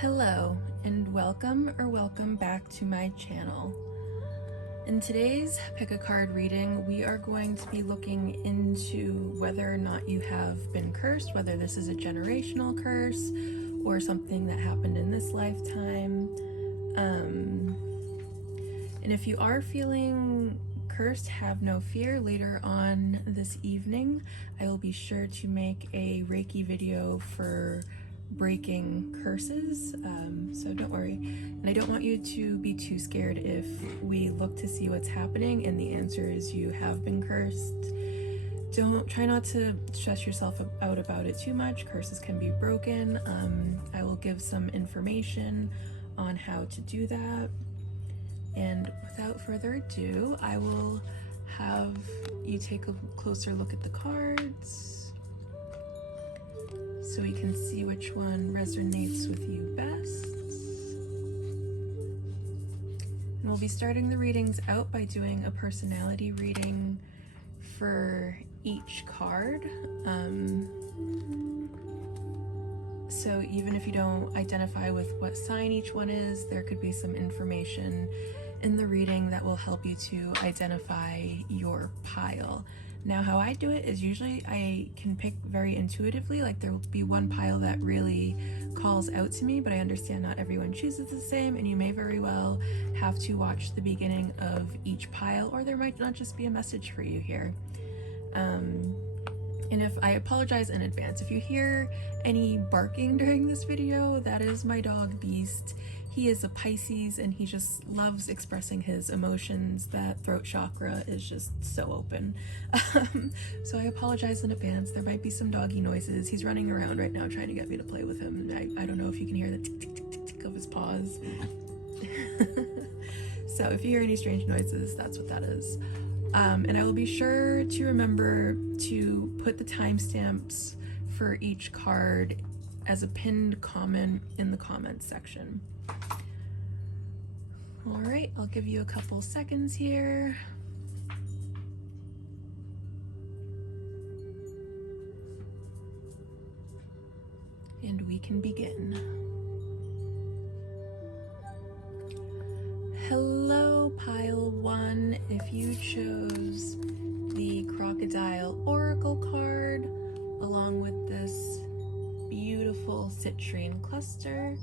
Hello and welcome back to my channel. In today's pick a card reading, we are going to be looking into whether or not you have been cursed, whether this is a generational curse or something that happened in this lifetime. And if you are feeling cursed, have no fear. Later on this evening, I will be sure to make a Reiki video for breaking curses, so don't worry. And I don't want you to be too scared if we look to see what's happening and the answer is you have been cursed. Try not to stress yourself out about it too much. Curses can be broken. I will give some information on how to do that. And without further ado, I will have you take a closer look at the cards so we can see which one resonates with you best. And we'll be starting the readings out by doing a personality reading for each card. So even if you don't identify with what sign each one is, there could be some information in the reading that will help you to identify your pile. Now, how I do it is usually I can pick very intuitively, like there will be one pile that really calls out to me, but I understand not everyone chooses the same, and you may very well have to watch the beginning of each pile, or there might not just be a message for you here. And if I apologize in advance, if you hear any barking during this video, that is my dog Beast. He is a Pisces and he just loves expressing his emotions. That throat chakra is just so open. So I apologize in advance. There might be some doggy noises. He's running around right now trying to get me to play with him. I don't know if you can hear the tick, tick, tick, tick, tick of his paws. So if you hear any strange noises, that's what that is. And I will be sure to remember to put the timestamps for each card as a pinned comment in the comments section. All right, I'll give you a couple seconds here. And we can begin. Hello, pile one. If you chose the Crocodile Oracle card along with this beautiful citrine cluster,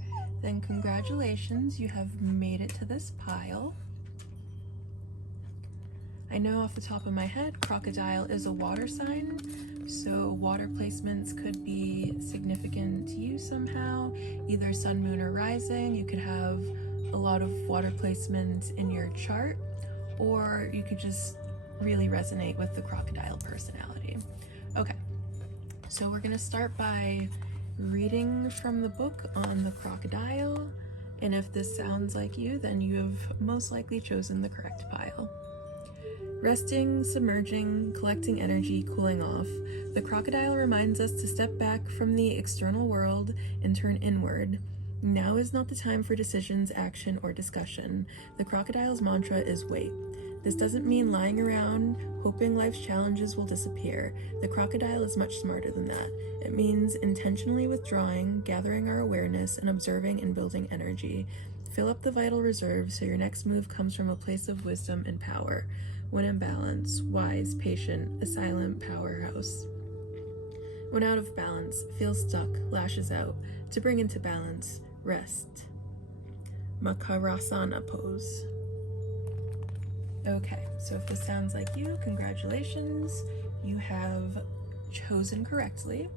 then congratulations, you have made it to this pile. I know off the top of my head, crocodile is a water sign, so water placements could be significant to you somehow, either sun, moon, or rising. You could have a lot of water placement in your chart, or you could just really resonate with the crocodile personality. Okay, so we're gonna start by reading from the book on the crocodile, and if this sounds like you, then you have most likely chosen the correct pile. Resting, submerging, collecting energy, cooling off, the crocodile reminds us to step back from the external world and turn inward. Now is not the time for decisions, action, or discussion. The crocodile's mantra is wait. This doesn't mean lying around, hoping life's challenges will disappear. The crocodile is much smarter than that. It means intentionally withdrawing, gathering our awareness, and observing and building energy. Fill up the vital reserves so your next move comes from a place of wisdom and power. When in balance, wise, patient, a silent powerhouse. When out of balance, feels stuck, lashes out. To bring into balance, rest. Makarasana pose. Okay, so if this sounds like you, congratulations, you have chosen correctly.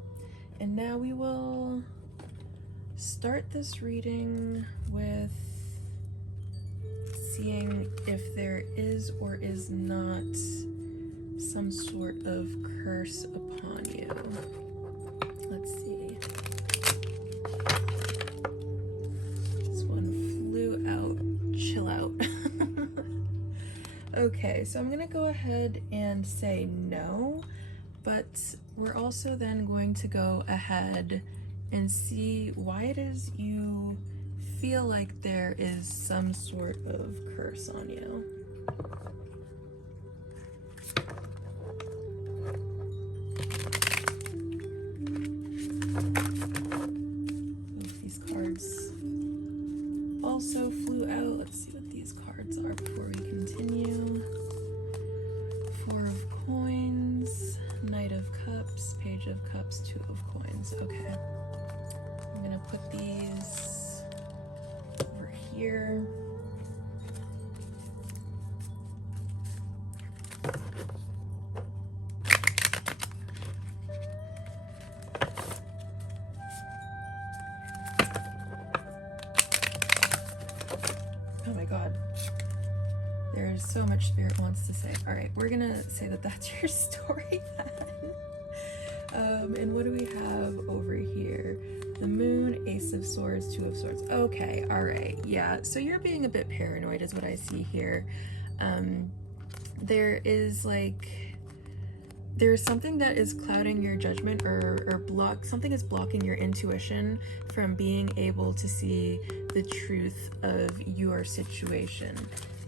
And now we will start this reading with seeing if there is or is not some sort of curse upon you. Let's see. This one flew out. Chill out. Okay, so I'm gonna go ahead and say no, but we're also then going to go ahead and see why it is you feel like there is some sort of curse on you. These cards also flew out. Let's see what these cards are before we continue. Four of Coins, Knight of Cups, Page of Cups, Two of Coins. Okay. I'm gonna put these over here. Oh my god. There's so much Spirit wants to say. Alright, we're gonna say that that's your story then. And what do we have over here? The Moon, Ace of Swords, Two of Swords. Okay, alright, yeah. So you're being a bit paranoid is what I see here. There is like... There's something that is clouding your judgment or something is blocking your intuition from being able to see the truth of your situation.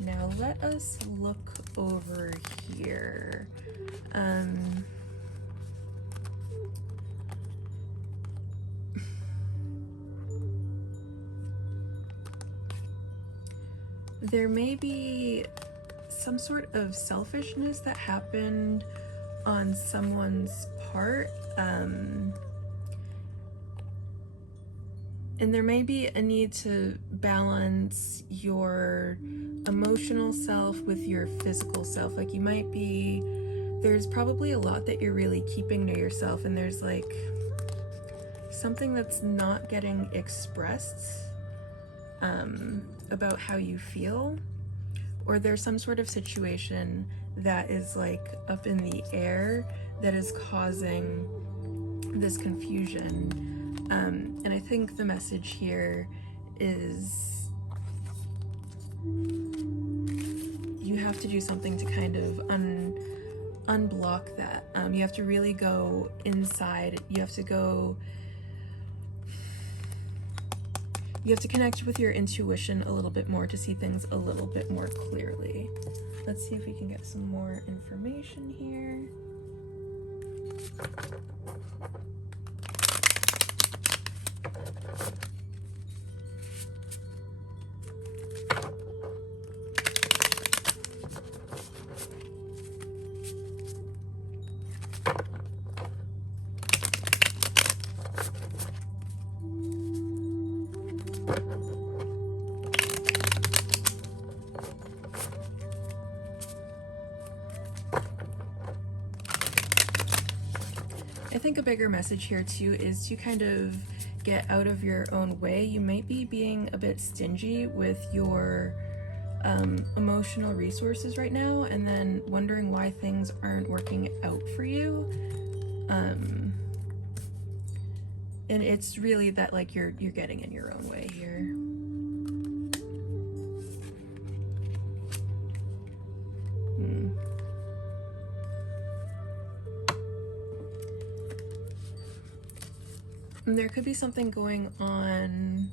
Now let us look over here. There may be some sort of selfishness that happened on someone's part, and there may be a need to balance your emotional self with your physical self. Like you might be, there's probably a lot that you're really keeping to yourself, and there's like something that's not getting expressed about how you feel, or there's some sort of situation that is like up in the air that is causing this confusion. And I think the message here is you have to do something to kind of unblock that. You have to really go inside. You have to connect with your intuition a little bit more to see things a little bit more clearly. Let's see if we can get some more information here. I think a bigger message here too is to kind of get out of your own way. You might be being a bit stingy with your emotional resources right now, and then wondering why things aren't working out for you. And it's really that like you're getting in your own way here. And there could be something going on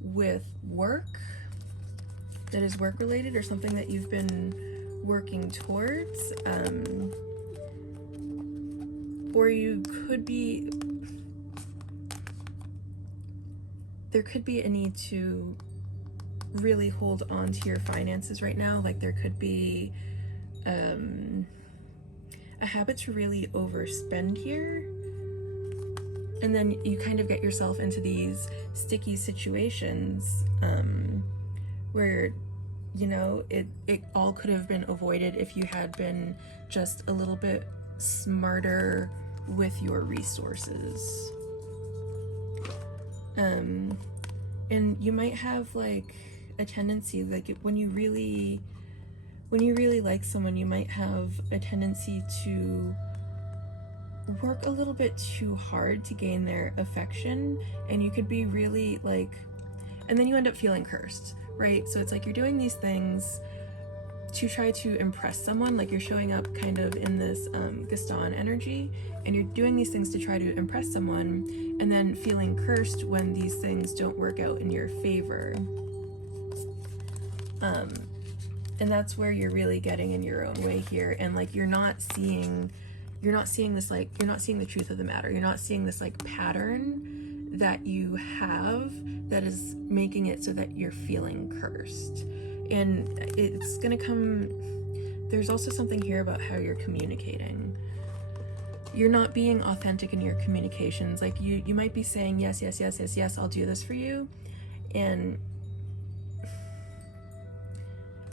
with work that is work related, or something that you've been working towards, or there could be a need to really hold on to your finances right now. Like there could be a habit to really overspend here. And then you kind of get yourself into these sticky situations where, you know, it all could have been avoided if you had been just a little bit smarter with your resources. And you might have like a tendency, like when you really like someone, you might have a tendency to work a little bit too hard to gain their affection, and you could be really like, and then you end up feeling cursed, right? So it's like you're doing these things to try to impress someone, like you're showing up kind of in this Gaston energy, and you're doing these things to try to impress someone, and then feeling cursed when these things don't work out in your favor. And that's where you're really getting in your own way here, and like you're not seeing this, like you're not seeing the truth of the matter. You're not seeing this like pattern that you have that is making it so that you're feeling cursed. And it's gonna come, there's also something here about how you're communicating. You're not being authentic in your communications. Like you might be saying yes, yes, yes, yes, yes, I'll do this for you. And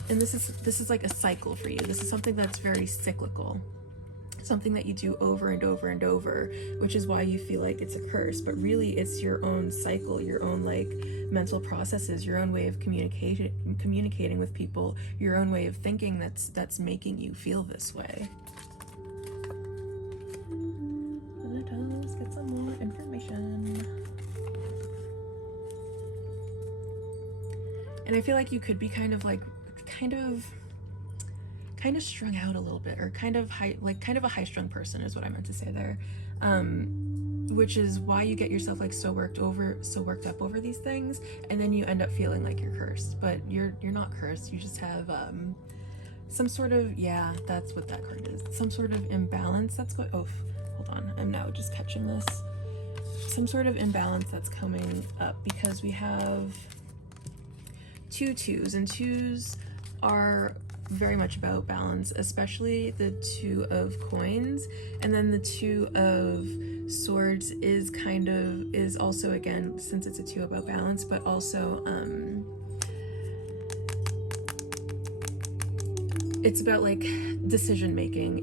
this is like a cycle for you. This is something that's very cyclical. Something that you do over and over and over, which is why you feel like it's a curse, but really it's your own cycle, your own like mental processes, your own way of communicating with people, your own way of thinking that's making you feel this way. Let us get some more information. And I feel like you could be kind of strung out a little bit, or kind of a high-strung person is what I meant to say there, which is why you get yourself like so worked up over these things, and then you end up feeling like you're cursed. But you're not cursed. You just have some sort of, yeah, that's what that card is. Some sort of imbalance that's going. Oh, hold on. I'm now just catching this. Some sort of imbalance that's coming up because we have 2 2s, and 2s are very much about balance, especially the 2 of coins, and then the 2 of swords is also, again, since it's a 2, about balance, but also it's about like decision making.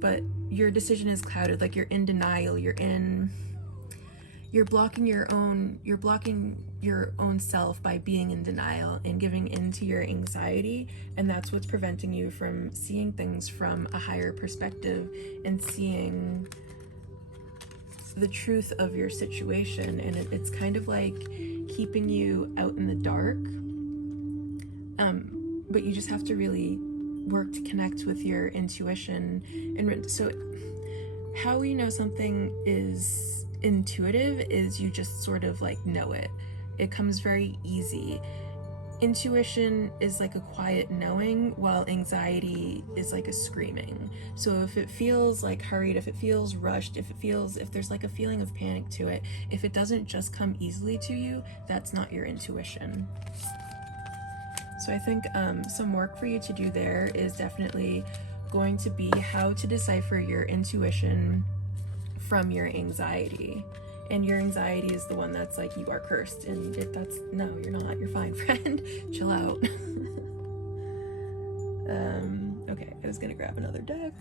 But your decision is clouded, like you're in denial, you're blocking your own self by being in denial and giving into your anxiety, and that's what's preventing you from seeing things from a higher perspective and seeing the truth of your situation. And it's kind of like keeping you out in the dark, but you just have to really work to connect with your intuition. And so how we know something is intuitive is you just sort of like know it. It comes very easy. Intuition is like a quiet knowing, while anxiety is like a screaming. So if it feels like hurried, if it feels rushed, if there's like a feeling of panic to it, if it doesn't just come easily to you, that's not your intuition. So I think some work for you to do there is definitely going to be how to decipher your intuition from your anxiety. And your anxiety is the one that's like, you are cursed, and no, you're not, you're fine, friend. Chill out. Okay, I was gonna grab another deck.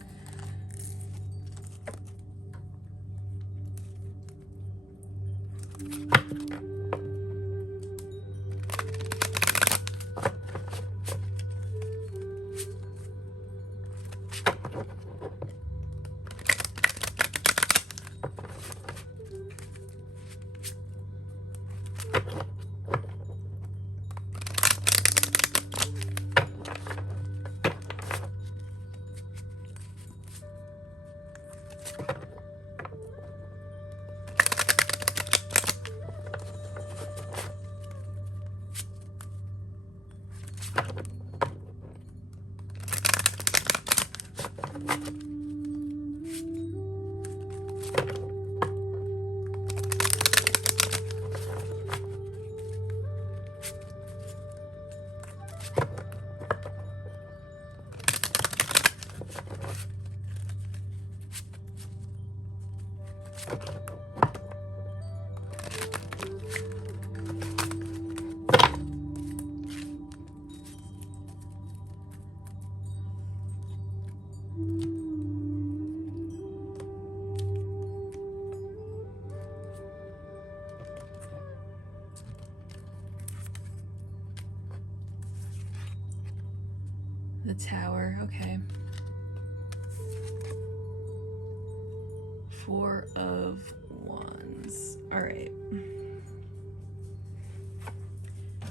The Tower, okay. 4 of Wands. All right.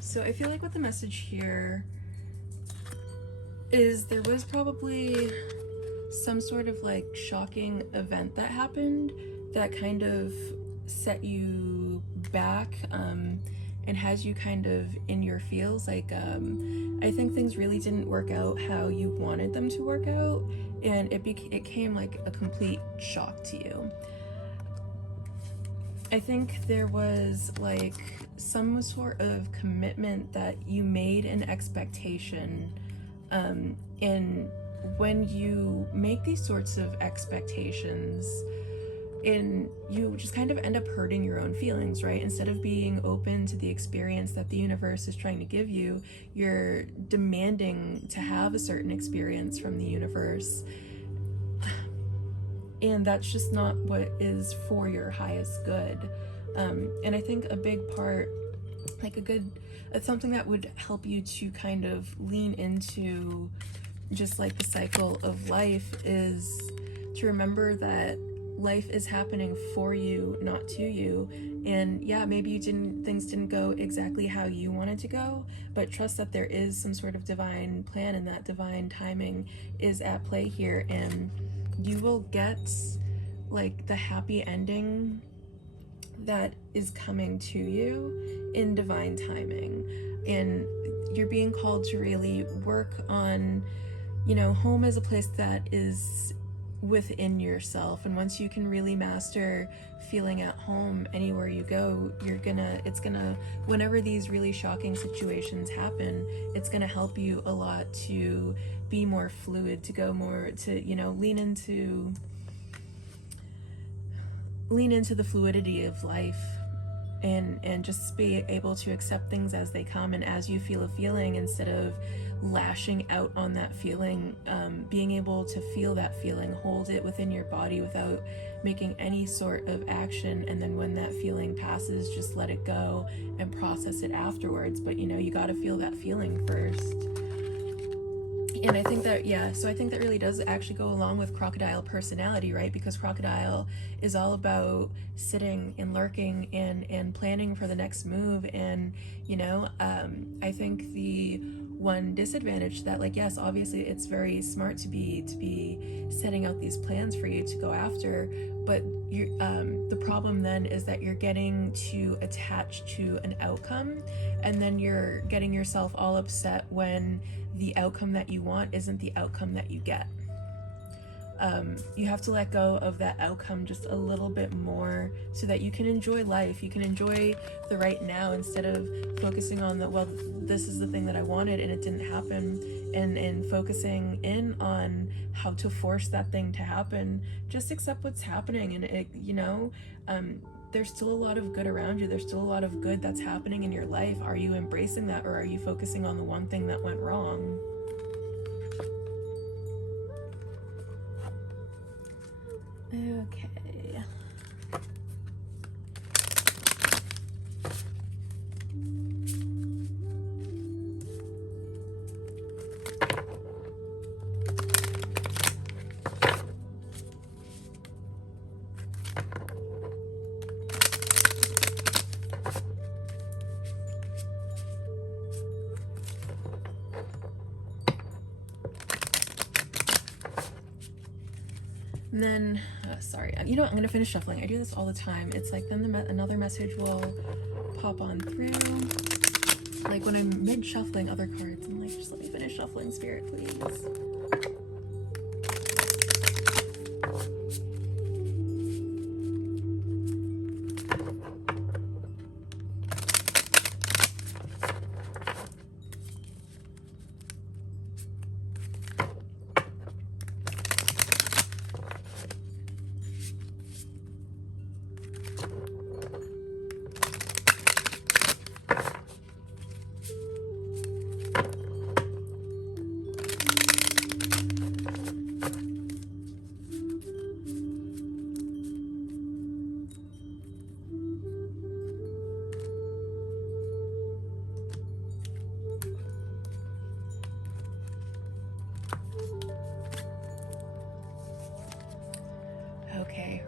So I feel like what the message here is, there was probably some sort of like shocking event that happened that kind of set you back, and has you kind of in your feels. Like I think things really didn't work out how you wanted them to work out, and it came like a complete shock to you. I think there was like some sort of commitment that you made, an expectation, and when you make these sorts of expectations, and you just kind of end up hurting your own feelings, right? Instead of being open to the experience that the universe is trying to give you, you're demanding to have a certain experience from the universe. And that's just not what is for your highest good. And I think a big part, like it's something that would help you to kind of lean into just like the cycle of life, is to remember that life is happening for you, not to you. And yeah, maybe things didn't go exactly how you wanted to go, but trust that there is some sort of divine plan, and that divine timing is at play here, and you will get like the happy ending that is coming to you in divine timing. And you're being called to really work on, home is a place that is within yourself, and once you can really master feeling at home anywhere you go, it's gonna whenever these really shocking situations happen, it's gonna help you a lot to be more fluid, to go more to lean into the fluidity of life, and just be able to accept things as they come, and as you feel a feeling, instead of lashing out on that feeling, being able to feel that feeling, hold it within your body without making any sort of action, and then when that feeling passes, just let it go and process it afterwards. But you got to feel that feeling first. And I think that, so I think that really does actually go along with crocodile personality, right? Because crocodile is all about sitting and lurking and planning for the next move. And, I think the one disadvantage to that, like, yes, obviously it's very smart to be setting out these plans for you to go after, but the problem then is that you're getting too attached to an outcome, and then you're getting yourself all upset when the outcome that you want isn't the outcome that you get. You have to let go of that outcome just a little bit more, so that you can enjoy life, you can enjoy the right now, instead of focusing on this is the thing that I wanted and it didn't happen, and focusing in on how to force that thing to happen. Just accept what's happening, and there's still a lot of good around you, there's still a lot of good that's happening in your life. Are you embracing that, or are you focusing on the one thing that went wrong? Okay. And then, sorry, I'm going to finish shuffling. I do this all the time. It's like then another message will pop on through. Like when I'm mid-shuffling other cards, I'm like, just let me finish shuffling, Spirit, please.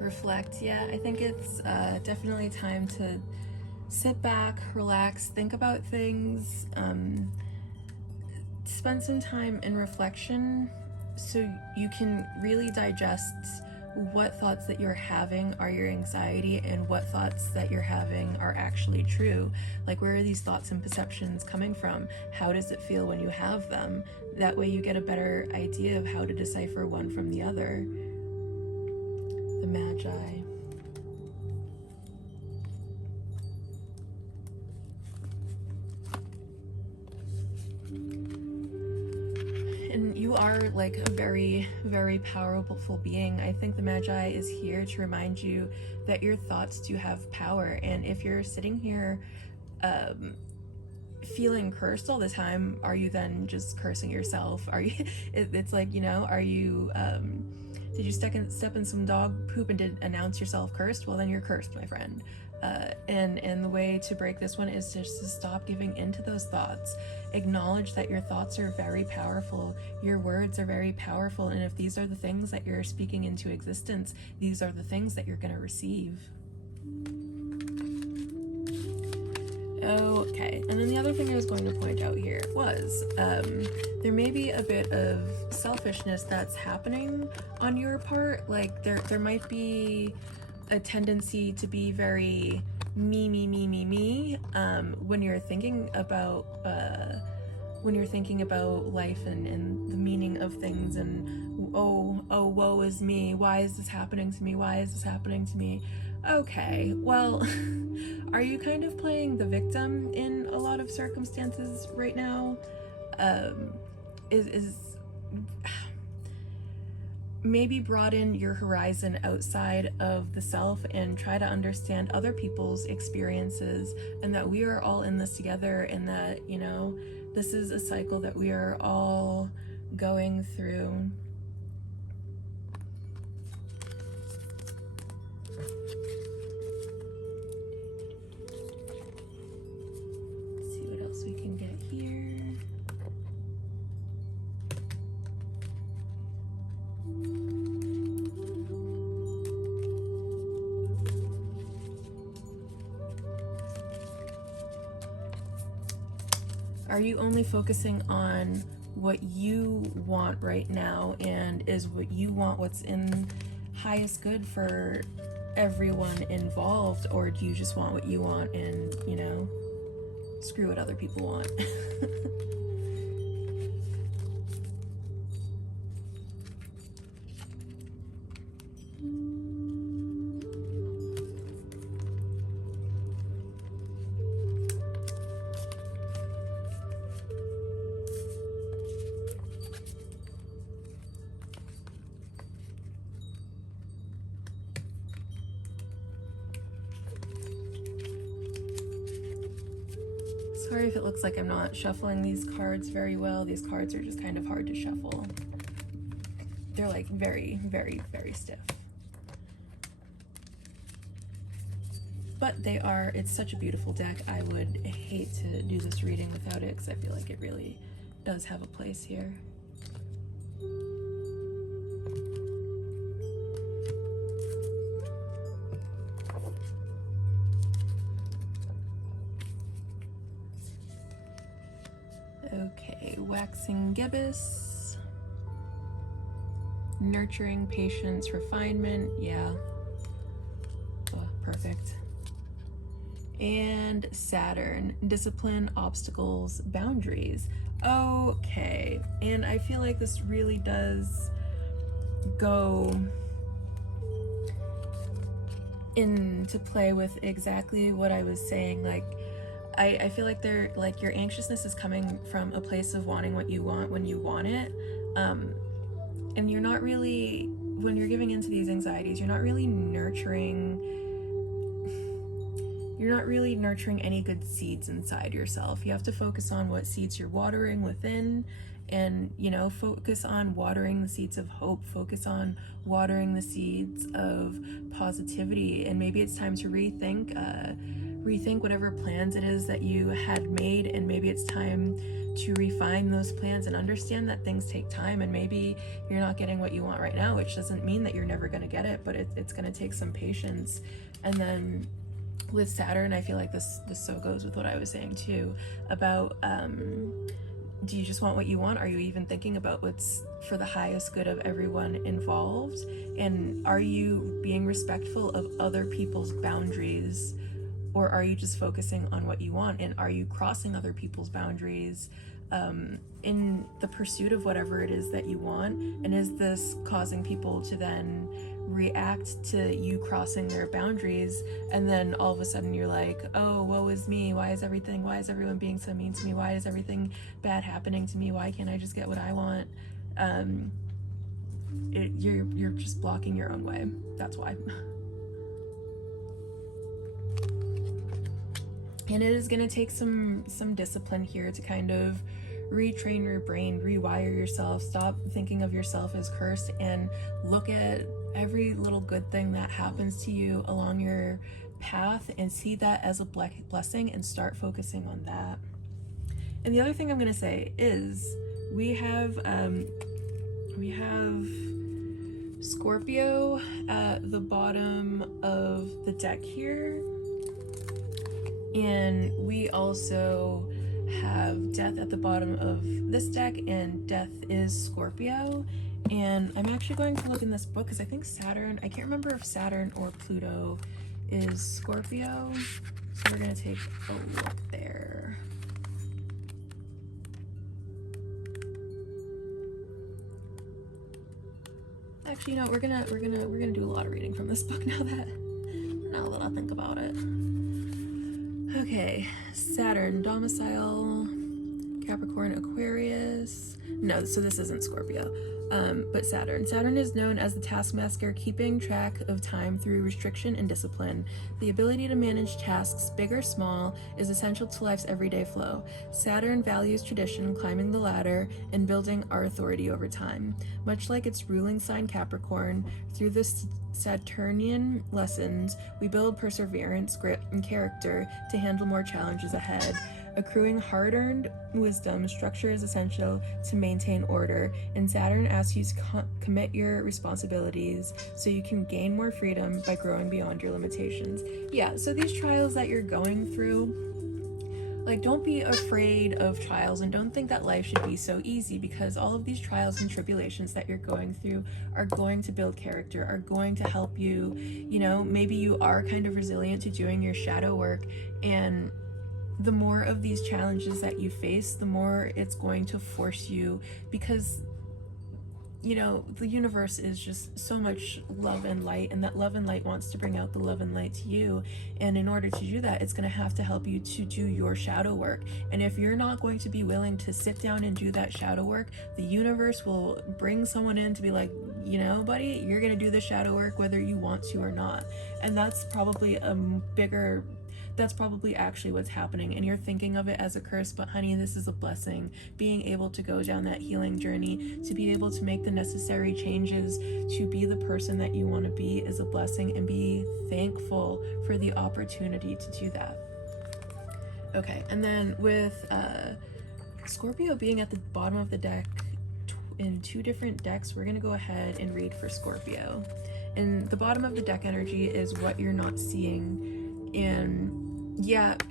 Reflect. Yeah, I think it's definitely time to sit back, relax, think about things, spend some time in reflection, so you can really digest what thoughts that you're having are your anxiety, and what thoughts that you're having are actually true. Like, where are these thoughts and perceptions coming from? How does it feel when you have them? That way you get a better idea of how to decipher one from the other. The Magi. are like a very, very powerful being. I think the Magi is here to remind you that your thoughts do have power, and if you're sitting here feeling cursed all the time, are you then just cursing yourself? Are you it's like, you know, are you did you step in some dog poop and did announce yourself cursed? Well, then you're cursed, my friend. And the way to break this one is just to stop giving into those thoughts. Acknowledge that your thoughts are very powerful, your words are very powerful, and if these are the things that you're speaking into existence, these are the things that you're going to receive. Okay, and then the other thing I was going to point out here was there may be a bit of selfishness that's happening on your part. Like there might be a tendency to be very me when you're thinking about life and the meaning of things, and oh woe is me, why is this happening to me, why is this happening to me? Okay, well, are you kind of playing the victim in a lot of circumstances right now? Is maybe broaden your horizon outside of the self and try to understand other people's experiences, and that we are all in this together, and that, you know, this is a cycle that we are all going through. Let's see what else we can get here. Are you only focusing on what you want right now, and is what you want what's in highest good for everyone involved, or do you just want what you want and, you know, screw what other people want? Sorry if it looks like I'm not shuffling these cards very well. These cards are just kind of hard to shuffle. They're like very, very, very stiff. But they are, it's such a beautiful deck. I would hate to do this reading without it, because I feel like it really does have a place here. Okay, waxing gibbous, nurturing, patience, refinement, yeah, oh, perfect. And Saturn, discipline, obstacles, boundaries. Okay, and I feel like this really does go into play with exactly what I was saying. Like, I feel like your anxiousness is coming from a place of wanting what you want when you want it, and you're not really, when you're giving into these anxieties, you're not really nurturing any good seeds inside yourself. You have to focus on what seeds you're watering within, and, you know, focus on watering the seeds of hope, focus on watering the seeds of positivity, and maybe it's time to rethink whatever plans it is that you had made, and maybe it's time to refine those plans and understand that things take time, and maybe you're not getting what you want right now, which doesn't mean that you're never going to get it, but it's going to take some patience. And then with Saturn, I feel like this so goes with what I was saying too about do you just want what you want? Are you even thinking about what's for the highest good of everyone involved? And are you being respectful of other people's boundaries? Or are you just focusing on what you want? And are you crossing other people's boundaries in the pursuit of whatever it is that you want? And is this causing people to then react to you crossing their boundaries? And then all of a sudden you're like, oh, woe is me. Why is everyone being so mean to me? Why is everything bad happening to me? Why can't I just get what I want? you're just blocking your own way. That's why. And it is going to take some discipline here to kind of retrain your brain, rewire yourself, stop thinking of yourself as cursed, and look at every little good thing that happens to you along your path and see that as a blessing and start focusing on that. And the other thing I'm going to say is we have Scorpio at the bottom of the deck here, and we also have Death at the bottom of this deck, and Death is Scorpio. And I'm actually going to look in this book because I think Saturn, I can't remember if Saturn or Pluto is Scorpio, so we're going to take a look there. Actually, you know, we're gonna do a lot of reading from this book now that I think about it. Okay, Saturn, domicile, Capricorn, Aquarius. No, so this isn't Scorpio. But Saturn. Saturn is known as the taskmaster, keeping track of time through restriction and discipline. The ability to manage tasks, big or small, is essential to life's everyday flow. Saturn values tradition, climbing the ladder, and building our authority over time. Much like its ruling sign Capricorn, through the Saturnian lessons, we build perseverance, grit, and character to handle more challenges ahead. Accruing hard-earned wisdom, structure is essential to maintain order, and Saturn asks you to commit your responsibilities so you can gain more freedom by growing beyond your limitations. Yeah, so these trials that you're going through, like, don't be afraid of trials, and don't think that life should be so easy, because all of these trials and tribulations that you're going through are going to build character, are going to help you, you know, maybe you are kind of resilient to doing your shadow work, and the more of these challenges that you face, the more it's going to force you, because, you know, the universe is just so much love and light, and that love and light wants to bring out the love and light to you, and in order to do that, it's going to have to help you to do your shadow work. And if you're not going to be willing to sit down and do that shadow work, the universe will bring someone in to be like, you know, buddy, you're going to do the shadow work whether you want to or not. And that's probably that's probably actually what's happening, and you're thinking of it as a curse, but honey, this is a blessing. Being able to go down that healing journey, to be able to make the necessary changes, to be the person that you want to be, is a blessing, and be thankful for the opportunity to do that. Okay, and then with Scorpio being at the bottom of the deck in two different decks, we're going to go ahead and read for Scorpio. And the bottom of the deck energy is what you're not seeing, and yep.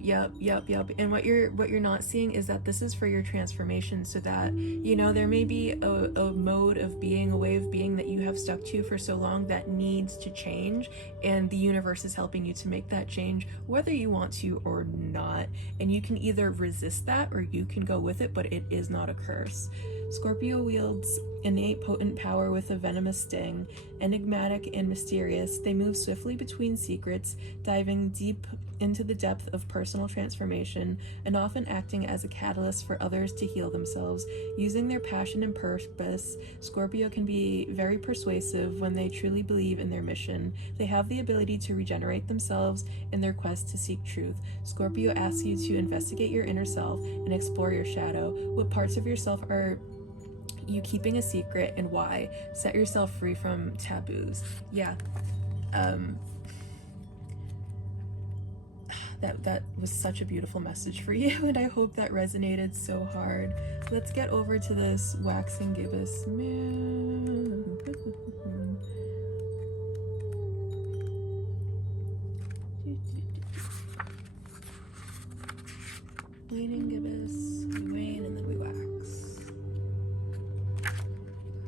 And what you're not seeing is that this is for your transformation, so that, you know, there may be a mode of being, a way of being that you have stuck to for so long that needs to change, and the universe is helping you to make that change whether you want to or not. And you can either resist that or you can go with it, but it is not a curse. Scorpio wields innate potent power with a venomous sting. Enigmatic and mysterious, they move swiftly between secrets, diving deep into the depth of personal transformation, and often acting as a catalyst for others to heal themselves. Using their passion and purpose, Scorpio can be very persuasive when they truly believe in their mission. They have the ability to regenerate themselves in their quest to seek truth. Scorpio asks you to investigate your inner self and explore your shadow. What parts of yourself are you keeping a secret, and why? Set yourself free from taboos. Yeah. That was such a beautiful message for you, and I hope that resonated so hard. Let's get over to this waxing gibbous moon. Waning gibbous, we wane and then we wax.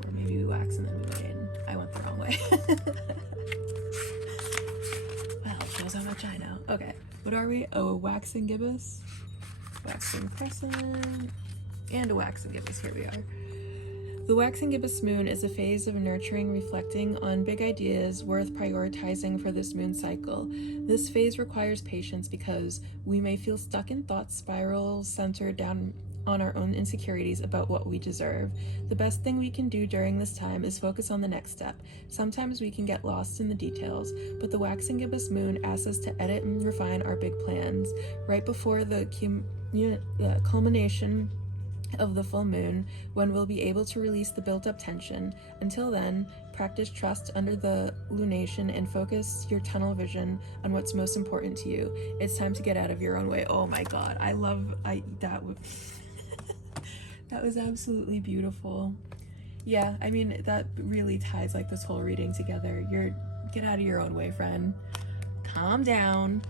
Or maybe we wax and then we wane. I went the wrong way. Well, it shows how much I know. Okay, what are we? Oh, a waxing gibbous, waxing crescent, and a waxing gibbous. Here we are. The waxing gibbous moon is a phase of nurturing, reflecting on big ideas worth prioritizing for this moon cycle. This phase requires patience because we may feel stuck in thought spirals centered down on our own insecurities about what we deserve. The best thing we can do during this time is focus on the next step. Sometimes we can get lost in the details, but the waxing gibbous moon asks us to edit and refine our big plans. Right before the culmination of the full moon, when we'll be able to release the built-up tension. Until then, practice trust under the lunation and focus your tunnel vision on what's most important to you. It's time to get out of your own way. Oh my god, that was absolutely beautiful. Yeah, I mean, that really ties like this whole reading together. Get out of your own way, friend. Calm down.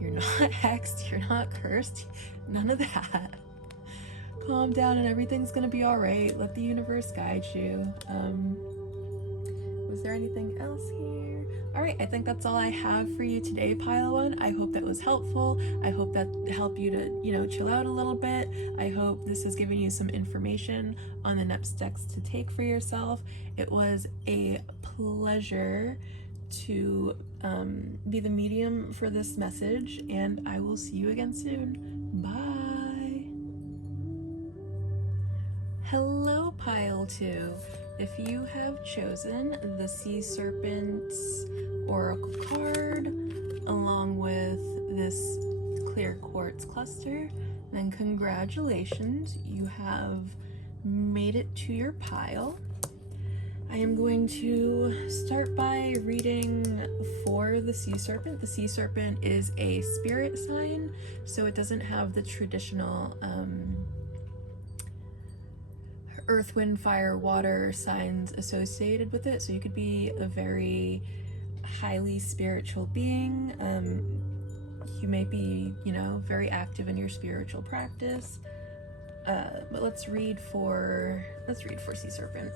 You're not hexed, you're not cursed, none of that. Calm down and everything's gonna be all right. Let the universe guide you. Was there anything else here? All right, I think that's all I have for you today, Pile One. I hope that was helpful. I hope that helped you to, chill out a little bit. I hope this has given you some information on the next steps to take for yourself. It was a pleasure to be the medium for this message, and I will see you again soon. Bye. Hello, Pile 2. If you have chosen the Sea Serpent's Oracle card along with this clear quartz cluster, then congratulations, you have made it to your pile. I am going to start by reading for the Sea Serpent. The Sea Serpent is a spirit sign, so it doesn't have the traditional earth, wind, fire, water signs associated with it. So you could be a very highly spiritual being. You may be, very active in your spiritual practice. But let's read for Sea Serpent.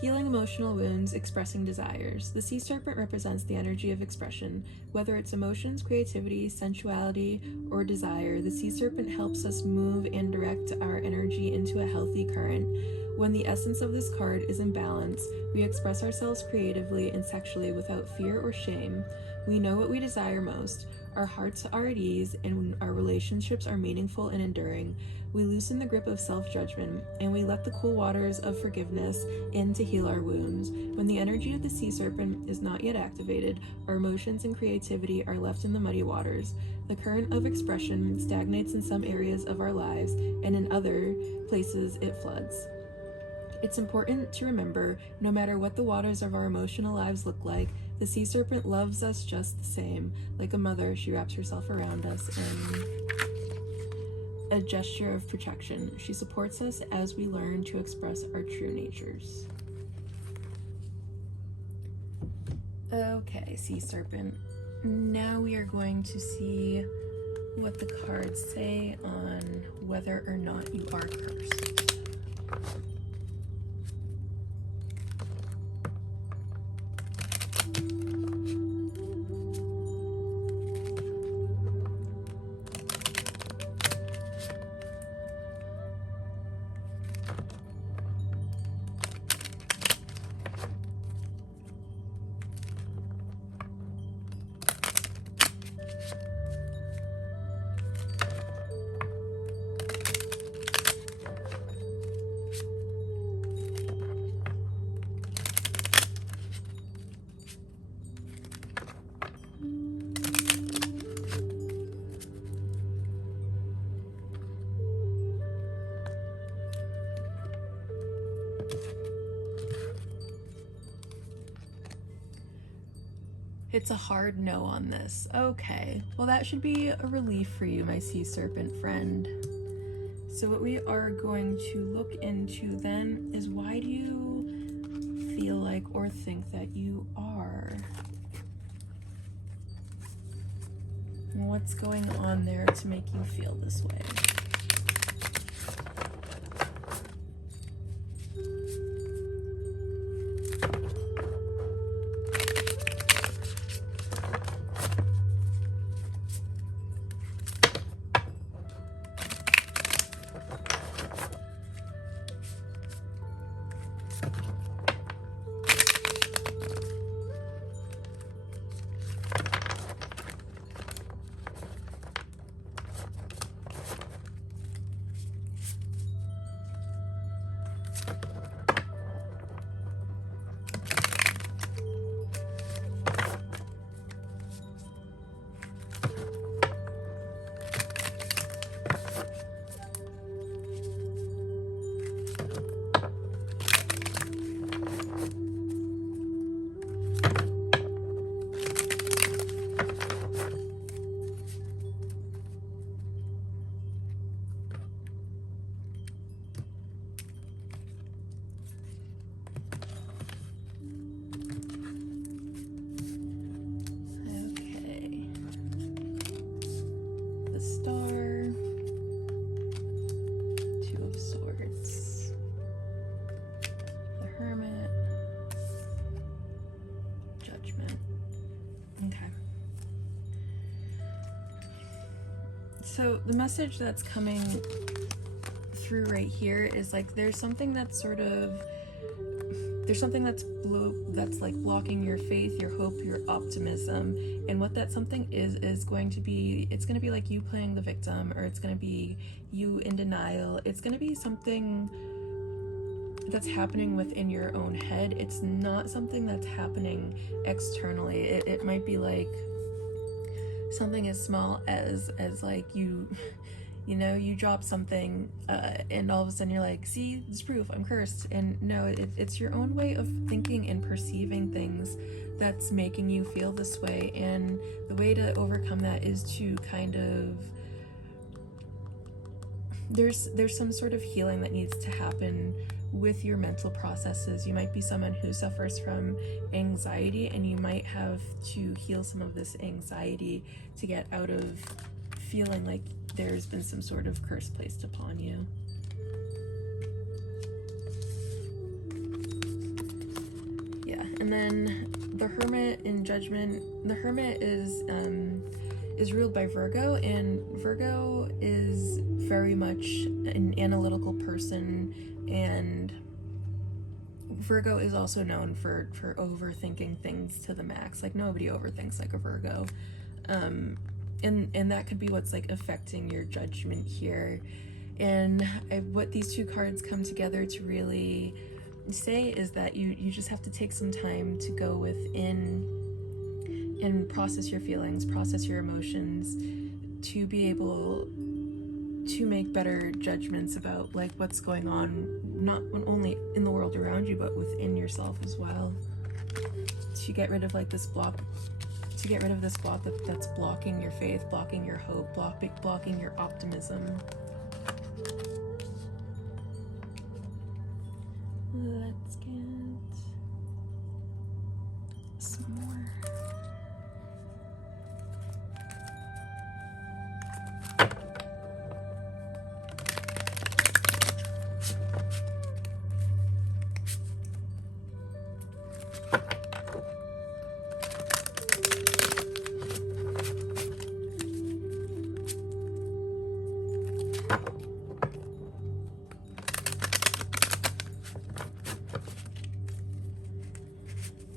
Healing emotional wounds, expressing desires. The Sea Serpent represents the energy of expression. Whether it's emotions, creativity, sensuality, or desire, the Sea Serpent helps us move and direct our energy into a healthy current. When the essence of this card is in balance, we express ourselves creatively and sexually without fear or shame. We know what we desire most. Our hearts are at ease, and our relationships are meaningful and enduring. We loosen the grip of self-judgment, and we let the cool waters of forgiveness in to heal our wounds. When the energy of the Sea Serpent is not yet activated, our emotions and creativity are left in the muddy waters. The current of expression stagnates in some areas of our lives, and in other places it floods. It's important to remember, no matter what the waters of our emotional lives look like, the Sea Serpent loves us just the same. Like a mother, she wraps herself around us in a gesture of protection. She supports us as we learn to express our true natures. Okay, Sea Serpent. Now we are going to see what the cards say on whether or not you are cursed. It's a hard no on this. Okay, well that should be a relief for you, my Sea Serpent friend. So what we are going to look into then is, why do you feel like or think that you are? And what's going on there to make you feel this way? So the message that's coming through right here is like there's something that's like blocking your faith, your hope, your optimism. And what that something is going to be, it's going to be like you playing the victim, or it's going to be you in denial. It's going to be something that's happening within your own head. It's not something that's happening externally. It might be like something as small as like you drop something and all of a sudden you're like, see, it's proof, I'm cursed. And no, it's your own way of thinking and perceiving things that's making you feel this way. And the way to overcome that is to kind of, there's some sort of healing that needs to happen with your mental processes. You might be someone who suffers from anxiety, and you might have to heal some of this anxiety to get out of feeling like there's been some sort of curse placed upon you. Yeah, and then the Hermit in Judgment. The Hermit is ruled by Virgo, and Virgo is very much an analytical person, and Virgo is also known for overthinking things to the max. Like, nobody overthinks like a Virgo. And that could be what's like affecting your judgment here. And what these two cards come together to really say is that you just have to take some time to go within and process your feelings, process your emotions, to be able to make better judgments about like what's going on, not only in the world around you, but within yourself as well. To get rid of like this block, that's blocking your faith, blocking your hope, blocking your optimism. Let's get some more.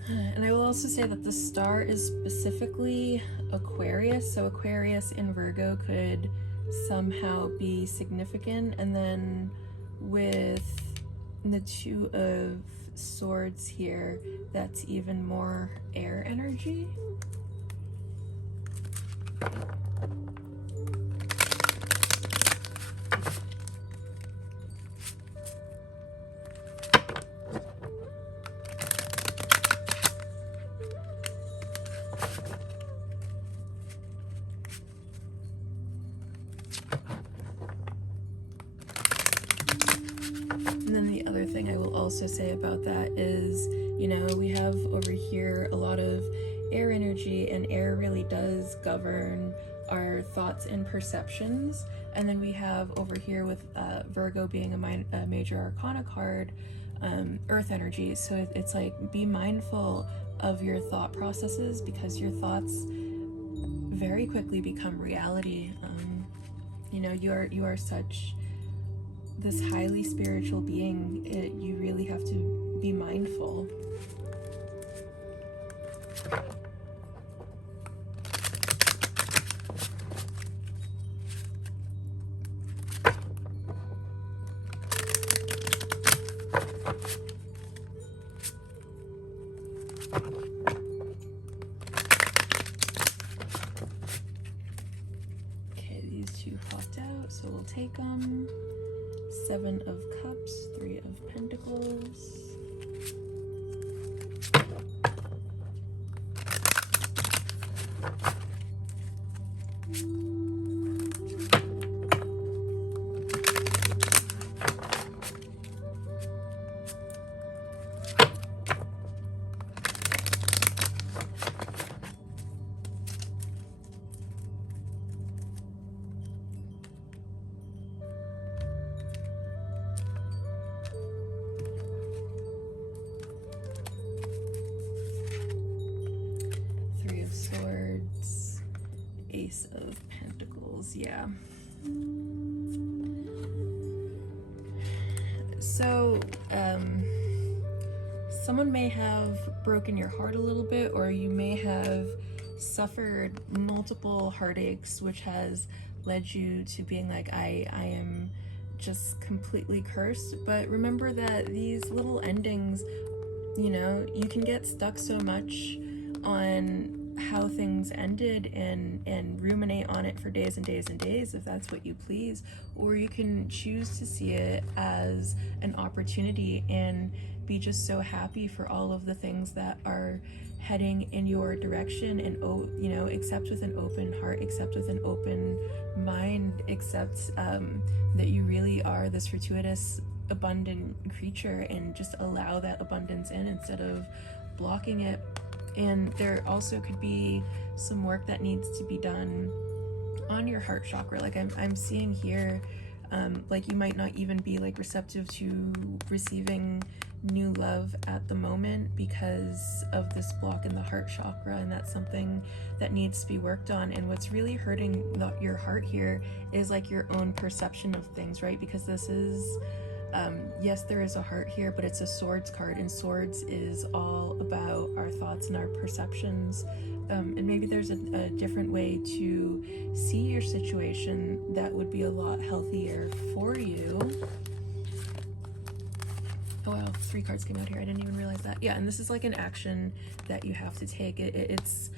And I will also say that the star is specifically Aquarius, so Aquarius in Virgo could somehow be significant. And then with the Two of Swords here, that's even more air energy. And then the other thing I will also say about that is, we have over here a lot of air energy, and air really does govern our thoughts and perceptions. And then we have over here with Virgo being a major arcana card, earth energy. So it's like, be mindful of your thought processes, because your thoughts very quickly become reality. You are such this highly spiritual being. You really have to be mindful. Okay, these two popped out, so we'll take them. Seven of Cups, Three of Pentacles. Swords, Ace of Pentacles, yeah. So, someone may have broken your heart a little bit, or you may have suffered multiple heartaches, which has led you to being like, I am just completely cursed. But remember that these little endings, you know, you can get stuck so much on how things ended and ruminate on it for days and days and days, if that's what you please, or you can choose to see it as an opportunity and be just so happy for all of the things that are heading in your direction, and you know, accept with an open heart, accept with an open mind, accept that you really are this fortuitous, abundant creature, and just allow that abundance in instead of blocking it. And there also could be some work that needs to be done on your heart chakra. Like I'm seeing here, like you might not even be like receptive to receiving new love at the moment because of this block in the heart chakra, and that's something that needs to be worked on. And what's really hurting your heart here is like your own perception of things, right? Because this is yes, there is a heart here, but it's a swords card, and swords is all about our thoughts and our perceptions. And maybe there's a different way to see your situation that would be a lot healthier for you. Oh wow, 3 cards came out here. I didn't even realize that. Yeah, and this is like an action that you have to take. It's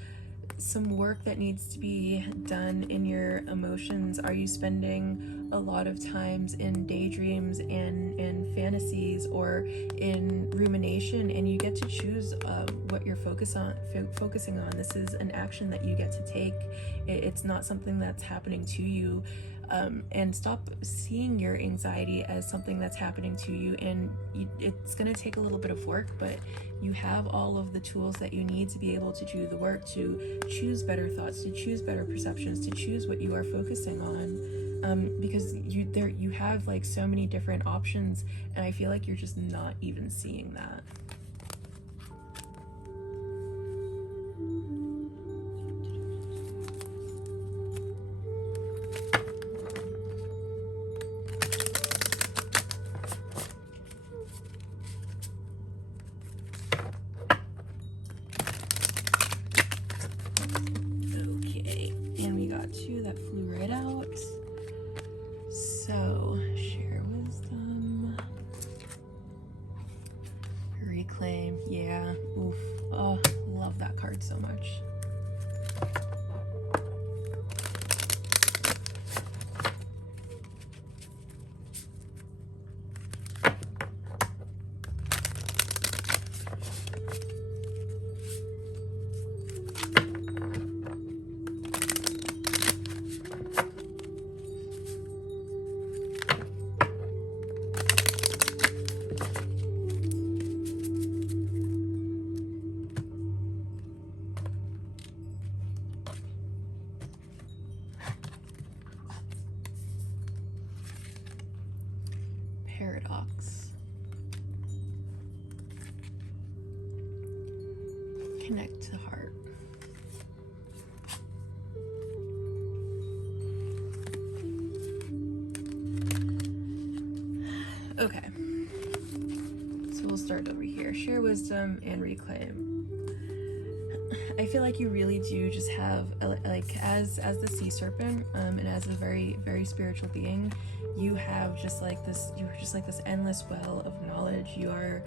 some work that needs to be done in your emotions. Are you spending a lot of times in daydreams and fantasies, or in rumination, and you get to choose what you're focusing on. This is an action that you get to take. It's not something that's happening to you. And stop seeing your anxiety as something that's happening to you, and it's going to take a little bit of work, but you have all of the tools that you need to be able to do the work, to choose better thoughts, to choose better perceptions, to choose what you are focusing on, because you have like so many different options, and I feel like you're just not even seeing that. That flew right out. So, share wisdom. Reclaim. Yeah. Oof. Oh, love that card so much. Paradox. Connect to heart. Okay. So we'll start over here. Share wisdom and reclaim. I feel like you really do just have, like, as the sea serpent, and as a very, very spiritual being, you have just like this, you're just like this endless well of knowledge. You are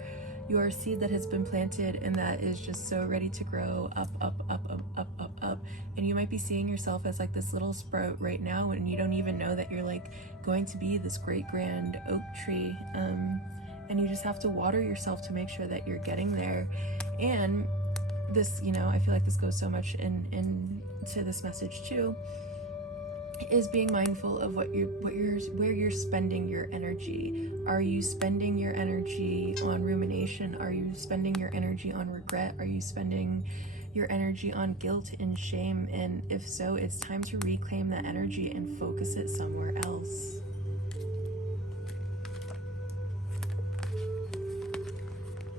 a seed that has been planted, and that is just so ready to grow up, and you might be seeing yourself as like this little sprout right now, and you don't even know that you're like going to be this great grand oak tree, and you just have to water yourself to make sure that you're getting there. And this, you know, I feel like this goes so much into this message too, is being mindful of where you're spending your energy. Are you spending your energy on rumination? Are you spending your energy on regret? Are you spending your energy on guilt and shame? And if so, it's time to reclaim that energy and focus it somewhere else.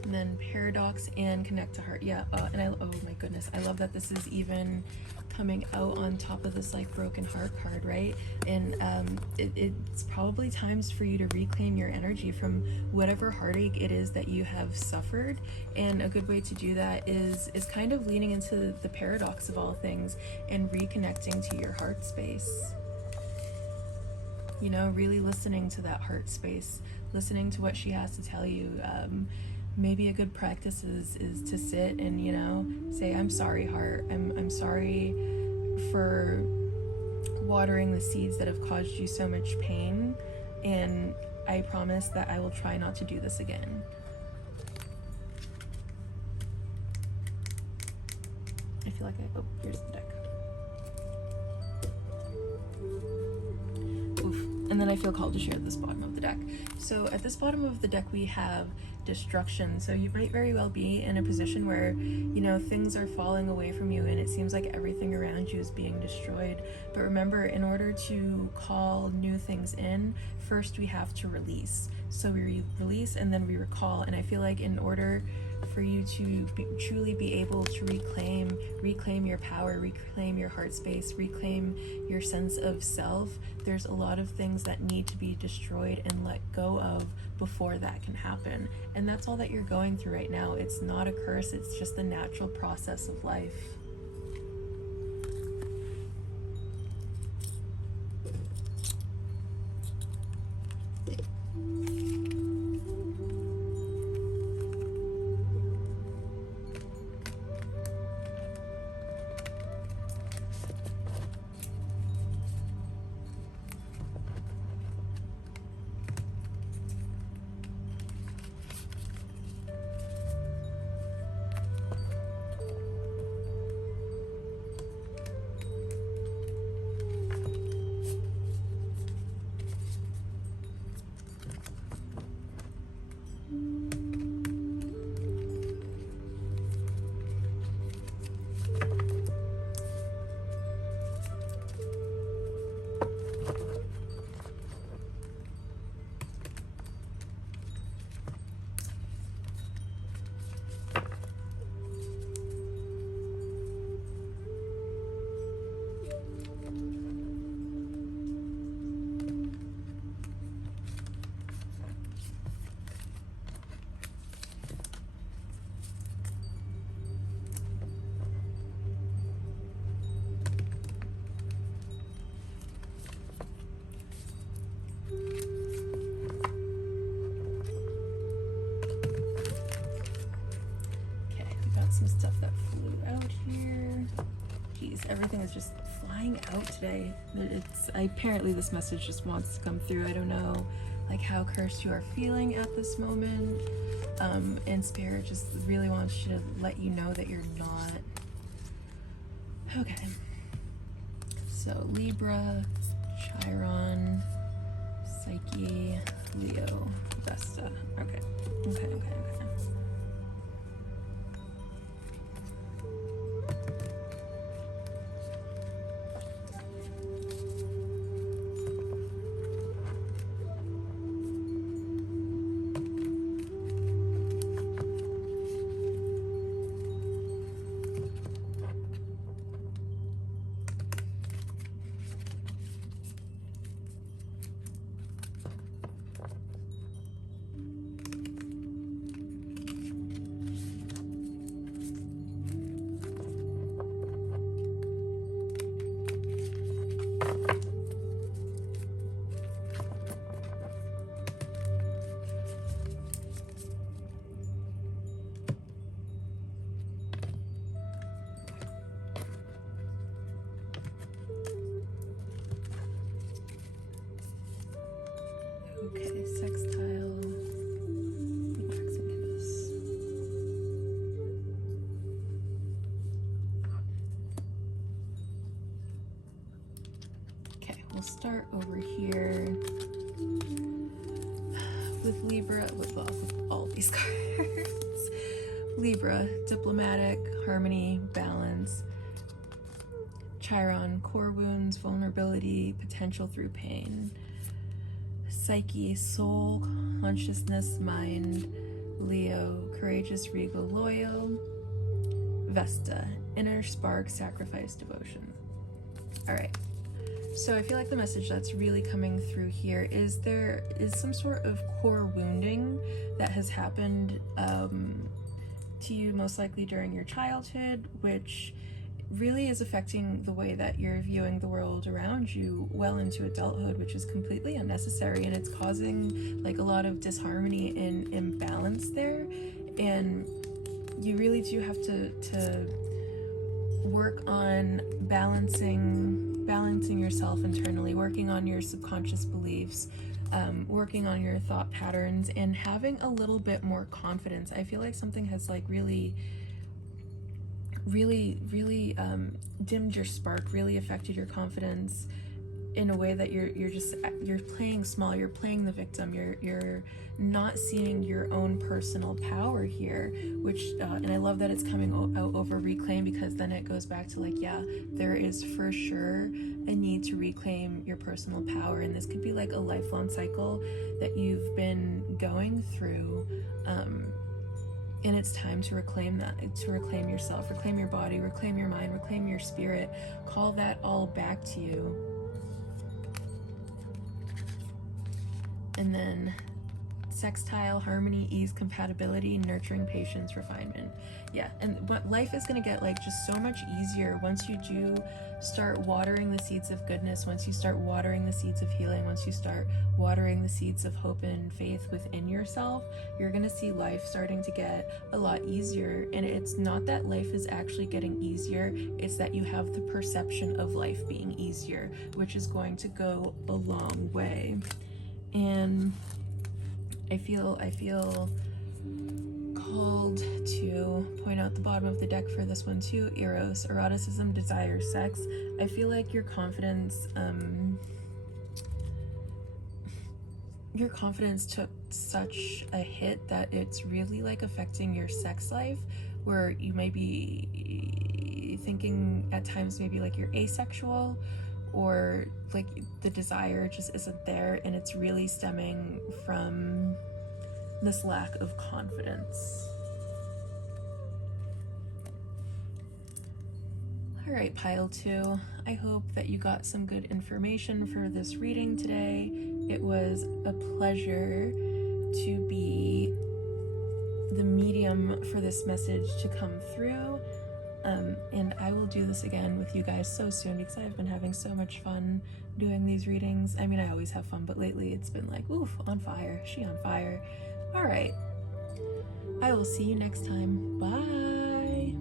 And then paradox and connect to heart. Yeah, and oh my goodness, I love that this is even coming out on top of this like broken heart card, right? And it's probably times for you to reclaim your energy from whatever heartache it is that you have suffered. And a good way to do that is kind of leaning into the paradox of all things and reconnecting to your heart space. You know, really listening to that heart space, listening to what she has to tell you. Maybe a good practice is to sit and, you know, say, I'm sorry, heart. I'm sorry for watering the seeds that have caused you so much pain, and I promise that I will try not to do this again. I feel like oh, here's the deck. Oof. And then I feel called to share this bottom of the deck. So at this bottom of the deck we have destruction. So you might very well be in a position where, you know, things are falling away from you and it seems like everything around you is being destroyed. But remember, in order to call new things in, first we have to release. So we release and then we recall. And I feel like in order for you to truly be able to reclaim your power, reclaim your heart space, reclaim your sense of self, there's a lot of things that need to be destroyed and let go of before that can happen. And that's all that you're going through right now. It's not a curse, it's just the natural process of life. Some stuff that flew out here. Jeez, everything is just flying out today. Apparently this message just wants to come through. I don't know like how cursed you are feeling at this moment. And Spirit just really wants you to let you know that you're not. Okay. So Libra, Chiron, Psyche, Leo, Vesta. Okay. Okay, sextile, Max and Kiss. Okay, we'll start over here with Libra, with all these cards. Libra, diplomatic, harmony, balance. Chiron, core wounds, vulnerability, potential through pain. Psyche, soul, consciousness, mind. Leo, courageous, regal, loyal. Vesta, Inner spark, sacrifice, devotion. All right. So I feel like the message that's really coming through here is there is some sort of core wounding that has happened to you most likely during your childhood, which really is affecting the way that you're viewing the world around you well into adulthood, which is completely unnecessary, and it's causing like a lot of disharmony and imbalance there. And you really do have to work on balancing yourself internally, working on your subconscious beliefs, working on your thought patterns, and having a little bit more confidence. I feel like something has like really dimmed your spark, really affected your confidence in a way that you're playing small, you're playing the victim, you're not seeing your own personal power here, which and I love that it's coming out over reclaim, because then it goes back to like, yeah, there is for sure a need to reclaim your personal power, and this could be like a lifelong cycle that you've been going through, and it's time to reclaim that, to reclaim yourself, reclaim your body, reclaim your mind, reclaim your spirit, call that all back to you. And then sextile, harmony, ease, compatibility, nurturing, patience, refinement. Yeah, and but life is going to get like just so much easier once you do start watering the seeds of goodness, once you start watering the seeds of healing, once you start watering the seeds of hope and faith within yourself. You're going to see life starting to get a lot easier. And it's not that life is actually getting easier, it's that you have the perception of life being easier, which is going to go a long way. And I feel called to point out the bottom of the deck for this one too. Eros, eroticism, desire, sex. I feel like your confidence took such a hit that it's really like affecting your sex life, where you might be thinking at times maybe like you're asexual, or like the desire just isn't there, and it's really stemming from this lack of confidence. All right, pile 2, I hope that you got some good information for this reading today. It was a pleasure to be the medium for this message to come through. And I will do this again with you guys so soon, because I've been having so much fun doing these readings. I mean, I always have fun, but lately it's been like, oof, on fire, she on fire. All right, I will see you next time. Bye.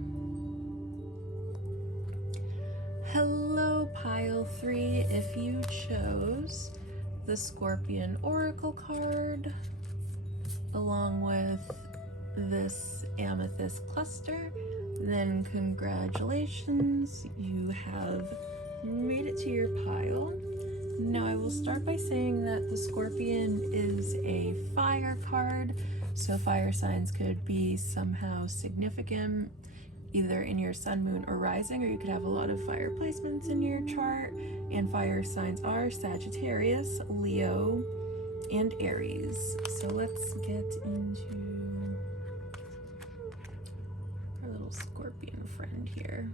Hello, pile 3. If you chose the Scorpion Oracle card along with this amethyst cluster, then congratulations, you have made it to your pile. Now I will start by saying that the Scorpion is a fire card, so fire signs could be somehow significant either in your sun, moon, or rising, or you could have a lot of fire placements in your chart. And fire signs are Sagittarius, Leo, and Aries. So let's get into our little Scorpion friend here.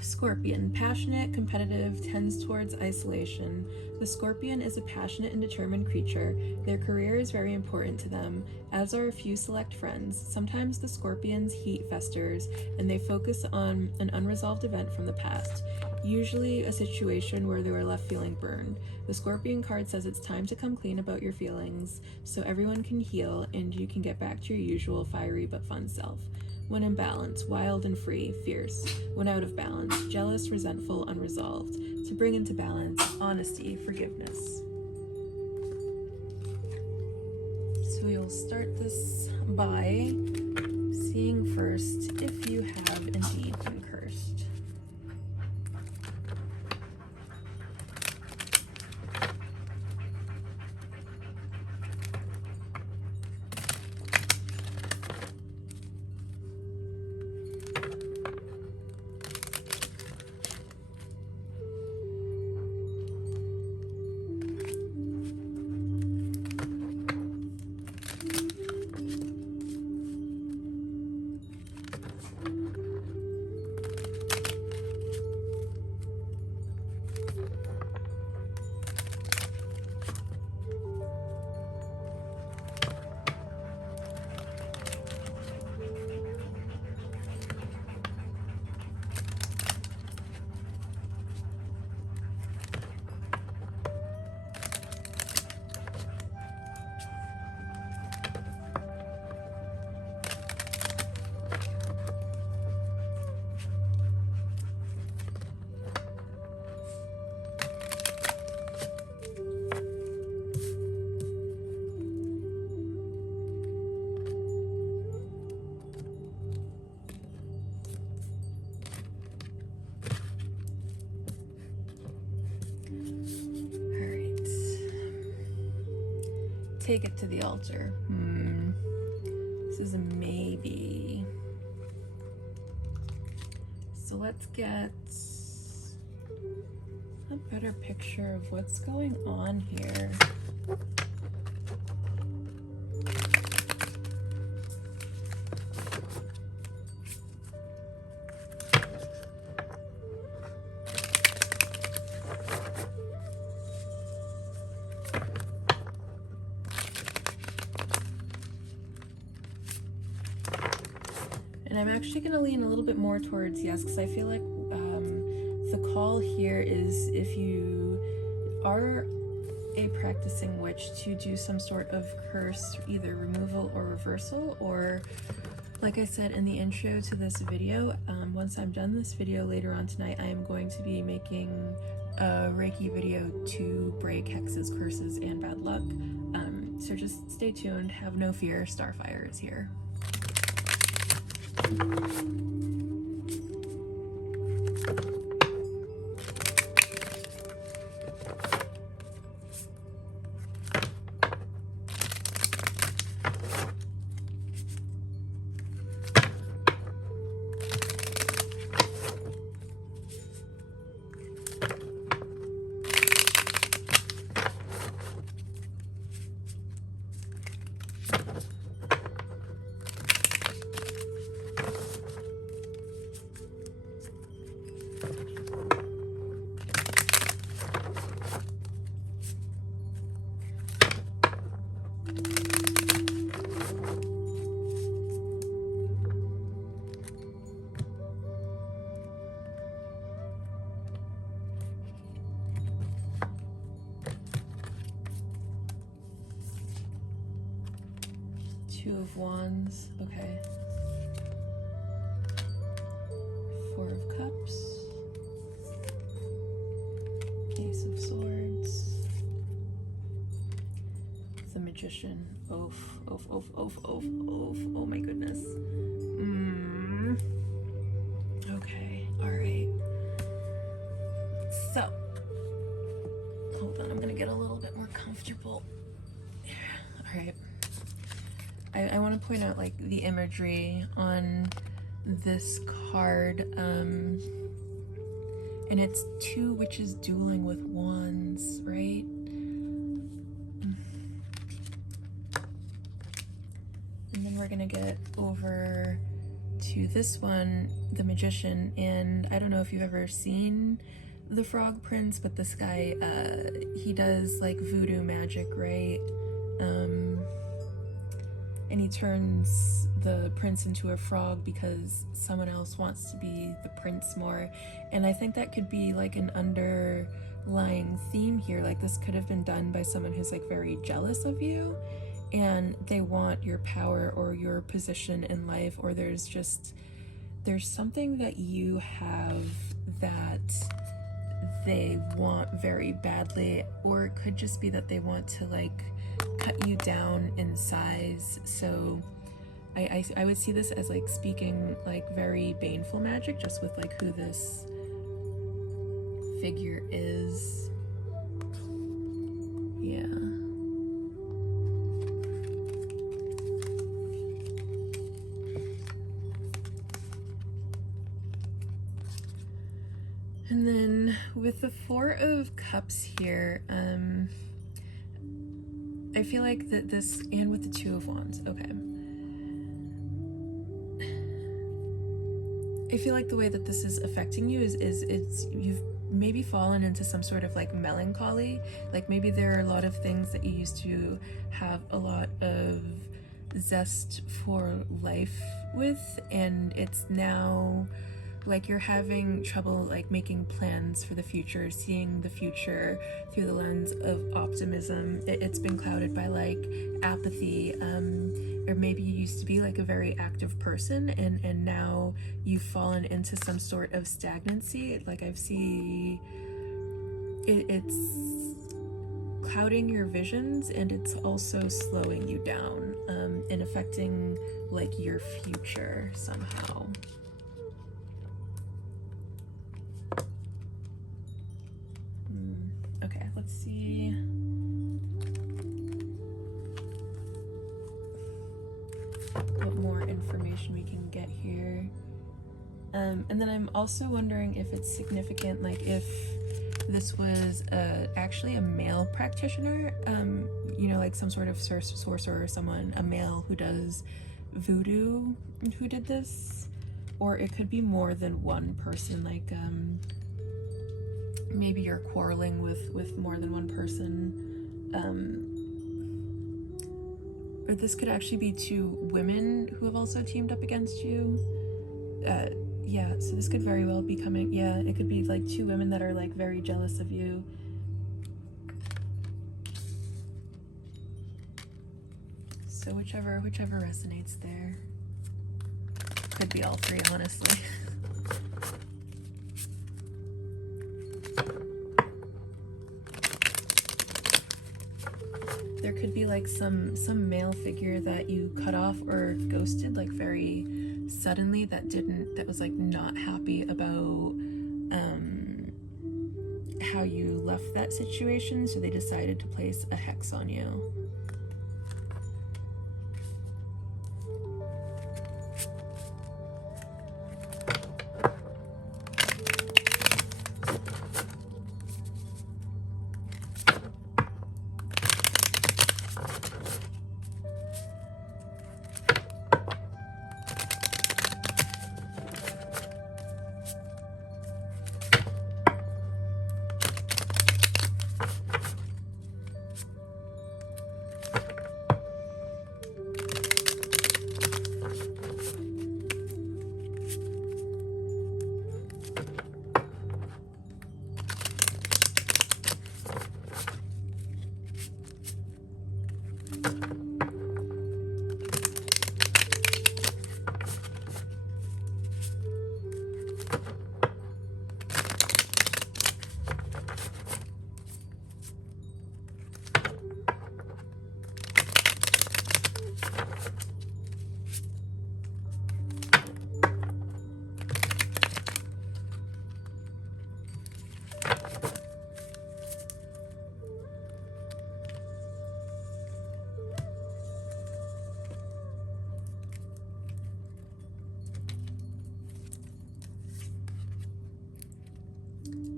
Scorpion, passionate, competitive, tends towards isolation. The Scorpion is a passionate and determined creature. Their career is very important to them, as are a few select friends. Sometimes the Scorpion's heat festers, and they focus on an unresolved event from the past, usually a situation where they were left feeling burned. The Scorpion card says it's time to come clean about your feelings, so everyone can heal and you can get back to your usual fiery but fun self. When in balance, wild and free, fierce. When out of balance, jealous, resentful, unresolved. To bring into balance, honesty, forgiveness. So you'll start this by seeing first if you have indeed been cursed. take it to the altar. This is a maybe. So let's get a better picture of what's going on here. And I'm actually going to lean a little bit more towards yes, because I feel like the call here is if you are a practicing witch to do some sort of curse, either removal or reversal, or like I said in the intro to this video, once I'm done this video later on tonight, I am going to be making a Reiki video to break hexes, curses, and bad luck. So just stay tuned, have no fear, Starphyre is here. Two of Wands, okay. Four of Cups. Ace of Swords. The Magician. Oof, oof, oof, oof, oof, oof. Oh my goodness. Okay, alright. So, hold on, I'm gonna get a little bit more comfortable. Alright. I want to point out like the imagery on this card, and it's two witches dueling with wands, right? And then we're gonna get over to this one, the Magician, and I don't know if you've ever seen the Frog Prince, but this guy, he does like voodoo magic, right? And he turns the prince into a frog because someone else wants to be the prince more. And I think that could be like an underlying theme here. Like this could have been done by someone who's like very jealous of you and they want your power or your position in life, or there's something that you have that they want very badly, or it could just be that they want to like cut you down in size. So I would see this as like speaking like very baneful magic, just with like who this figure is. Yeah. And then with the Four of Cups here, I feel like that this, and with the Two of Wands, okay. I feel like the way that this is affecting you is you've maybe fallen into some sort of like melancholy. Like maybe there are a lot of things that you used to have a lot of zest for life with, and it's now like you're having trouble like making plans for the future, seeing the future through the lens of optimism. It's been clouded by like apathy, or maybe you used to be like a very active person and now you've fallen into some sort of stagnancy. Like I've seen it's clouding your visions, and it's also slowing you down, and affecting like your future somehow. Okay, let's see. what more information we can get here. And then I'm also wondering if it's significant, like if this was actually a male practitioner, you know, like some sort of sorcerer or someone, a male who does voodoo, who did this, or it could be more than one person, like maybe you're quarreling with more than one person, or this could actually be two women who have also teamed up against you. Yeah, so this could very well be coming, yeah, it could be like two women that are like very jealous of you. So whichever resonates there. Could be all three, honestly. There could be like some male figure that you cut off or ghosted like very suddenly that was like not happy about how you left that situation, so they decided to place a hex on you.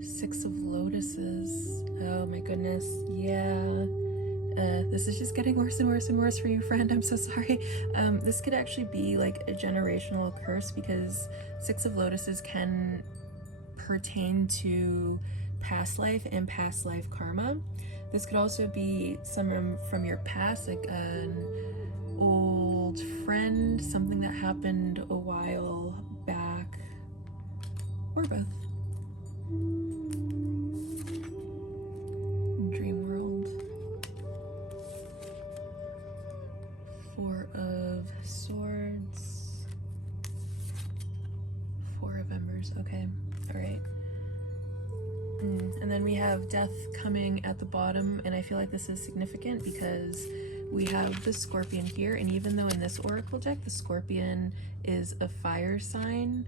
Six of Lotuses. Oh my goodness. Yeah. This is just getting worse and worse and worse for you, friend. I'm so sorry. This could actually be like a generational curse, because Six of Lotuses can pertain to past life and past life karma. This could also be someone from your past, like an old friend, something that happened a while back, or both. Dream world. Four of Swords. Four of Embers. Okay. All right. And then we have Death coming at the bottom, and I feel like this is significant because we have the Scorpion here, and even though in this Oracle deck the Scorpion is a fire sign,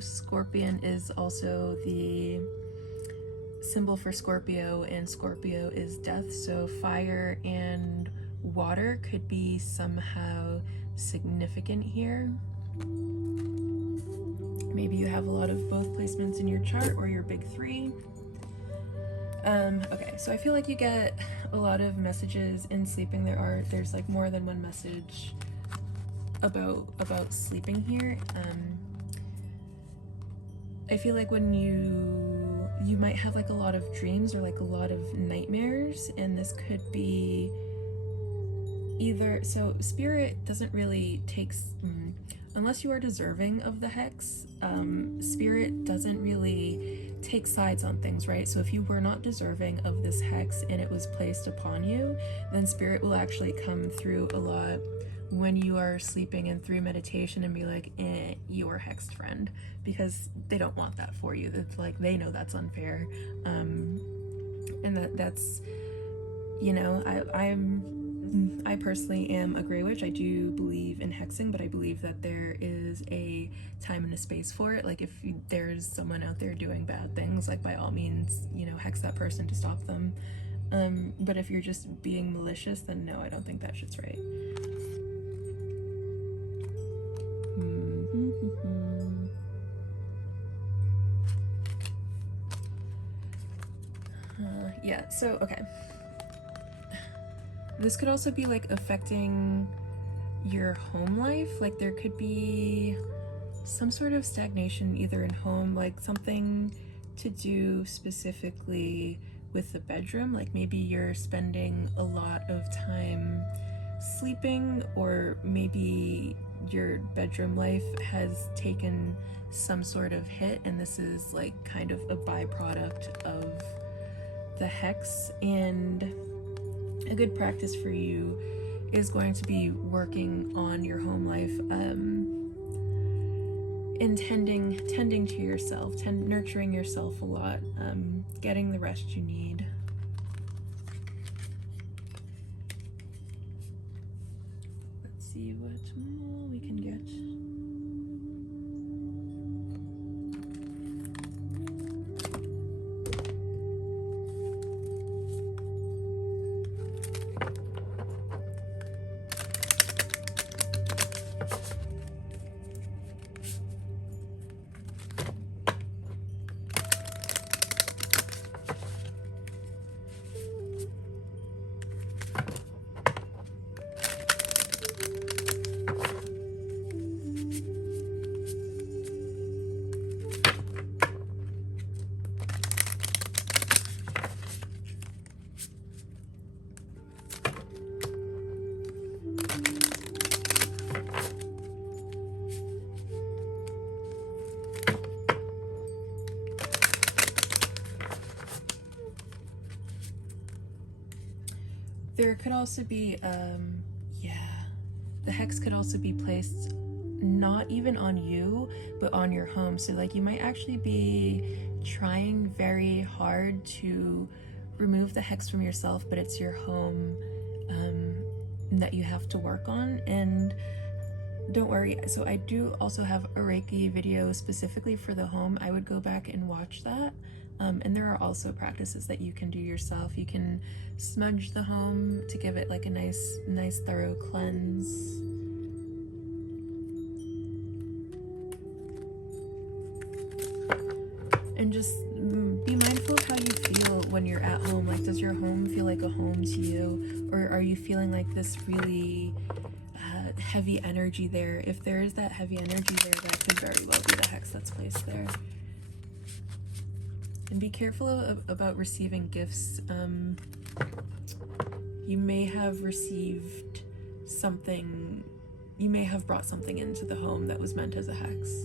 Scorpion is also the symbol for Scorpio, and Scorpio is death, so fire and water could be somehow significant here. Maybe you have a lot of both placements in your chart, or your big three. Okay, so I feel like you get a lot of messages in sleeping. There's like more than one message about sleeping here. I feel like when you might have like a lot of dreams or like a lot of nightmares, and this could be either, so spirit doesn't really unless you are deserving of the hex, spirit doesn't really take sides on things, right? So if you were not deserving of this hex and it was placed upon you, then spirit will actually come through a lot when you are sleeping and through meditation and be like, you're hexed, friend, because they don't want that for you. It's like they know that's unfair, and that's, you know, I personally am a Grey Witch. I do believe in hexing, but I believe that there is a time and a space for it. Like if there's someone out there doing bad things, like by all means, you know, hex that person to stop them. But if you're just being malicious, then no, I don't think that shit's right. Yeah, so, okay. This could also be, like, affecting your home life. Like, there could be some sort of stagnation either in home, like something to do specifically with the bedroom. Like, maybe you're spending a lot of time sleeping, or maybe your bedroom life has taken some sort of hit, and this is, like, kind of a byproduct of the hex. And a good practice for you is going to be working on your home life, and tending to yourself, nurturing yourself a lot, getting the rest you need. Let's see what more we can get. There could also be, the hex could also be placed not even on you, but on your home. So, like, you might actually be trying very hard to remove the hex from yourself, but it's your home that you have to work on. And don't worry, so I do also have a Reiki video specifically for the home. I would go back and watch that. And there are also practices that you can do yourself. You can smudge the home to give it like a nice thorough cleanse. And just be mindful of how you feel when you're at home. Like, does your home feel like a home to you? Or are you feeling like this really heavy energy there? If there is that heavy energy there, that could very well be the hex that's placed there. And be careful about receiving gifts. You may have received something, you may have brought something into the home that was meant as a hex.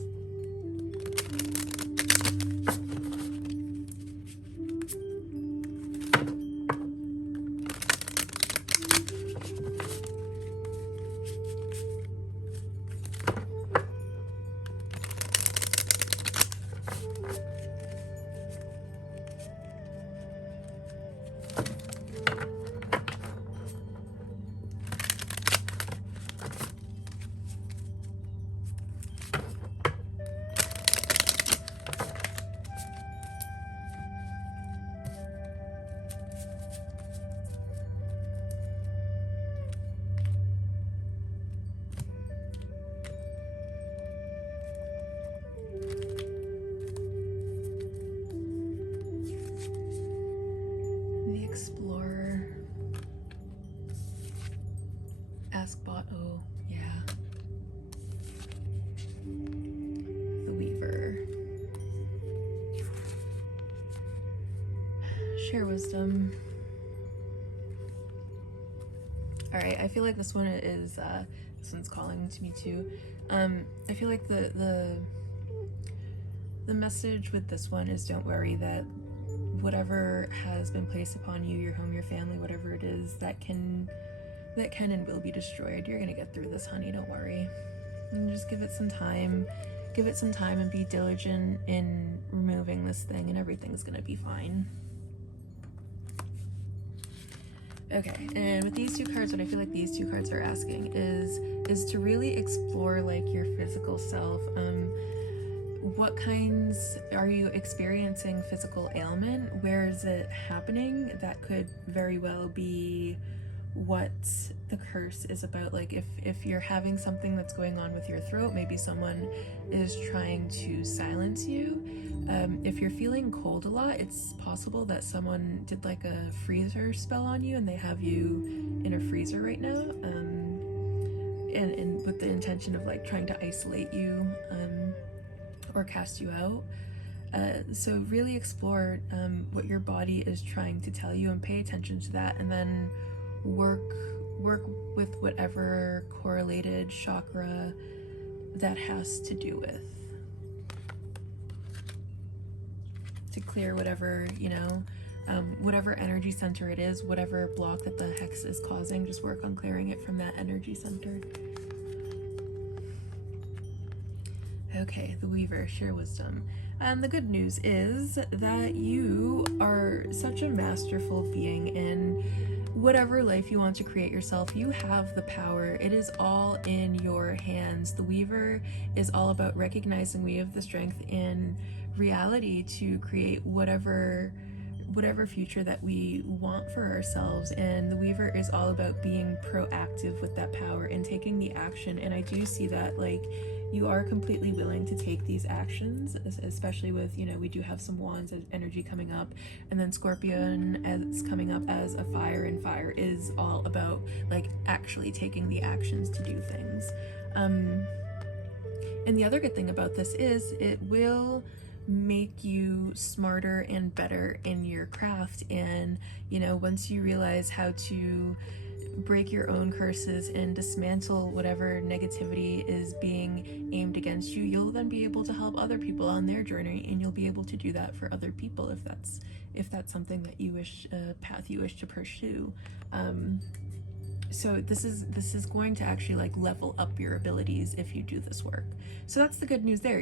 Explorer. Ask bot. Oh, yeah. The Weaver. Share wisdom. Alright, I feel like this one is, this one's calling to me too. I feel like the message with this one is, don't worry, that whatever has been placed upon you, your home, your family, whatever it is, that can and will be destroyed. You're gonna get through this, honey, don't worry. And just give it some time. Give it some time and be diligent in removing this thing, and everything's gonna be fine. Okay, and with these two cards, what I feel like these two cards are asking is to really explore, like, your physical self. What kinds are you experiencing physical ailment? Where is it happening? That could very well be what the curse is about. Like if you're having something that's going on with your throat, maybe someone is trying to silence you. If you're feeling cold a lot, it's possible that someone did like a freezer spell on you and they have you in a freezer right now, and with the intention of like trying to isolate you, or cast you out. So really explore what your body is trying to tell you and pay attention to that, and then work with whatever correlated chakra that has to do with, to clear whatever, whatever energy center it is, whatever block that the hex is causing, just work on clearing it from that energy center. Okay, the Weaver, share wisdom. And the good news is that you are such a masterful being in whatever life you want to create yourself. You have the power. It is all in your hands. The Weaver is all about recognizing we have the strength in reality to create whatever future that we want for ourselves, and the Weaver is all about being proactive with that power and taking the action. And I do see that, like, you are completely willing to take these actions, especially with, we do have some wands energy coming up, and then Scorpion is coming up as a fire, and fire is all about like actually taking the actions to do things. And the other good thing about this is it will make you smarter and better in your craft, and once you realize how to break your own curses and dismantle whatever negativity is being aimed against you, you'll then be able to help other people on their journey, and you'll be able to do that for other people if that's something that you wish, a path you wish to pursue. So this is going to actually like level up your abilities if you do this work. So that's the good news there.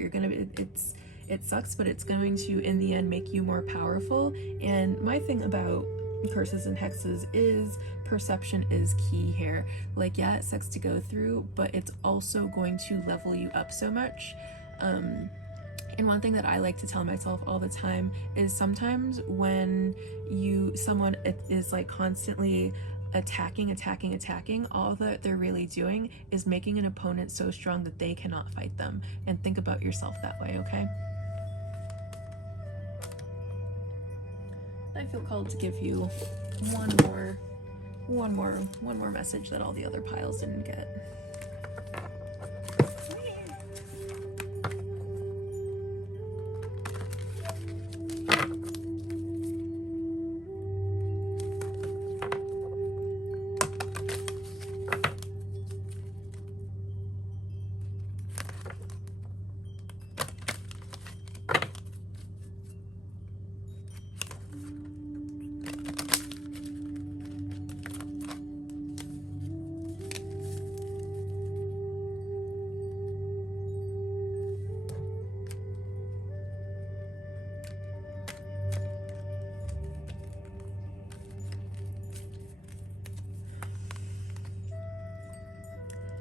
It sucks, but it's going to, in the end, make you more powerful. And my thing about curses and hexes is perception is key here. Like, yeah, it sucks to go through, but it's also going to level you up so much. And one thing that I like to tell myself all the time is sometimes when someone is like constantly attacking, all that they're really doing is making an opponent so strong that they cannot fight them. And think about yourself that way, okay? I feel called to give you one more message that all the other piles didn't get.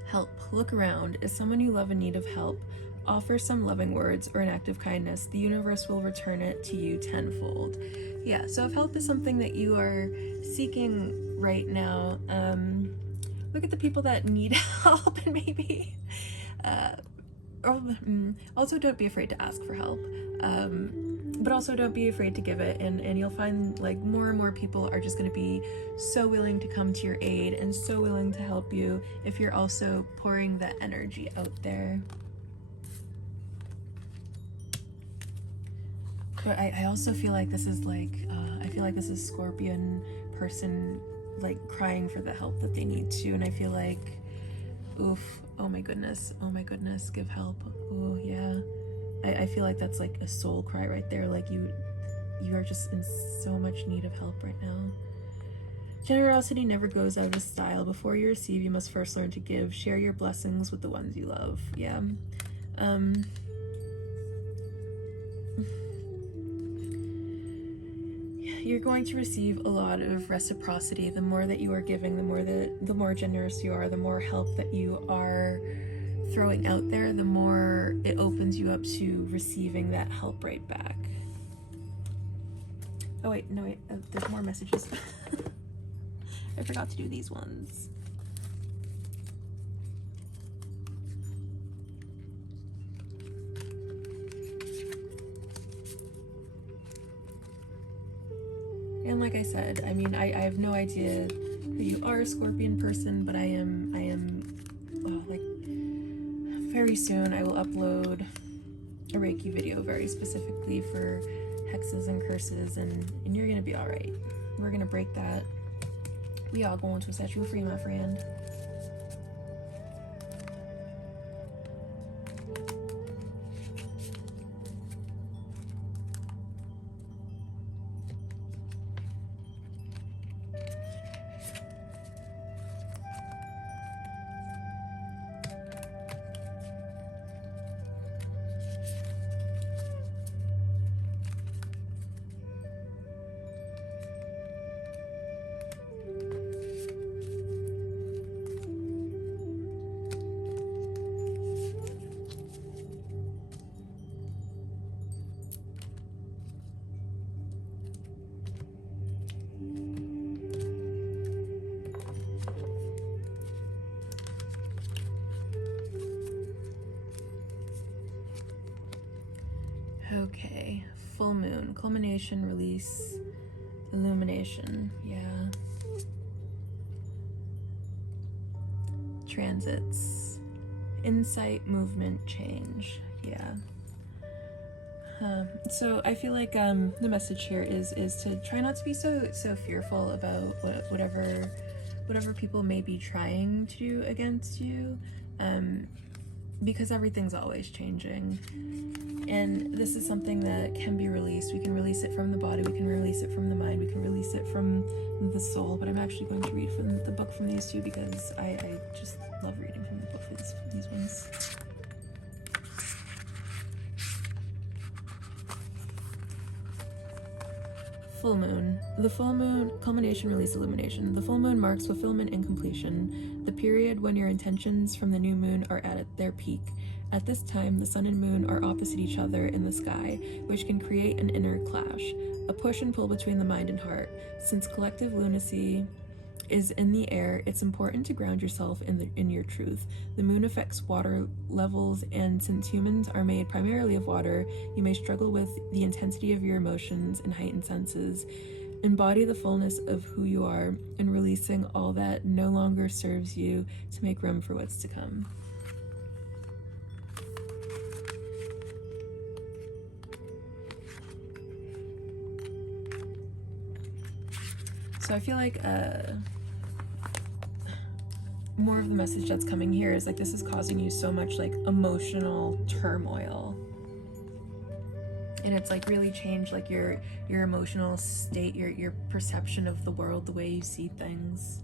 Help. Look around. Is someone you love in need of help? Offer some loving words or an act of kindness. The universe will return it to you tenfold. Yeah, so if help is something that you are seeking right now, look at the people that need help, and maybe also don't be afraid to ask for help, but also don't be afraid to give it, and you'll find like more and more people are just going to be so willing to come to your aid and so willing to help you if you're also pouring that energy out there. But I also feel like this is like I feel like this is Scorpion person like crying for the help that they need to, and I feel like, oof, oh my goodness, give help. Oh yeah, I feel like that's like a soul cry right there. Like you are just in so much need of help right now. Generosity never goes out of style. Before you receive, you must first learn to give. Share your blessings with the ones you love. Yeah. You're going to receive a lot of reciprocity. The more that you are giving, the more generous you are, the more help that you are throwing out there, the more it opens you up to receiving that help right back. Oh wait, no wait, there's more messages. I forgot to do these ones. And like I said, I mean, I have no idea who you are, Scorpion person, but I am, like, very soon I will upload a Reiki video very specifically for hexes and curses, and you're gonna be alright. We're gonna break that. We all going to set you free, my friend. Okay, full moon, culmination, release, illumination, yeah. Transits, insight, movement, change, yeah. So I feel like the message here is to try not to be so fearful about whatever people may be trying to do against you, because everything's always changing. And this is something that can be released. We can release it from the body, we can release it from the mind, we can release it from the soul. But I'm actually going to read from the book from these two because I just love reading from the book for these ones. Full moon. The full moon, culmination, release, illumination. The full moon marks fulfillment and completion, the period when your intentions from the new moon are at their peak. At this time, the sun and moon are opposite each other in the sky, which can create an inner clash, a push and pull between the mind and heart. Since collective lunacy is in the air, it's important to ground yourself in your truth. The moon affects water levels, and since humans are made primarily of water, you may struggle with the intensity of your emotions and heightened senses. Embody the fullness of who you are and releasing all that no longer serves you to make room for what's to come. So I feel like more of the message that's coming here is like this is causing you so much like emotional turmoil, and it's like really changed like your emotional state, your perception of the world, the way you see things.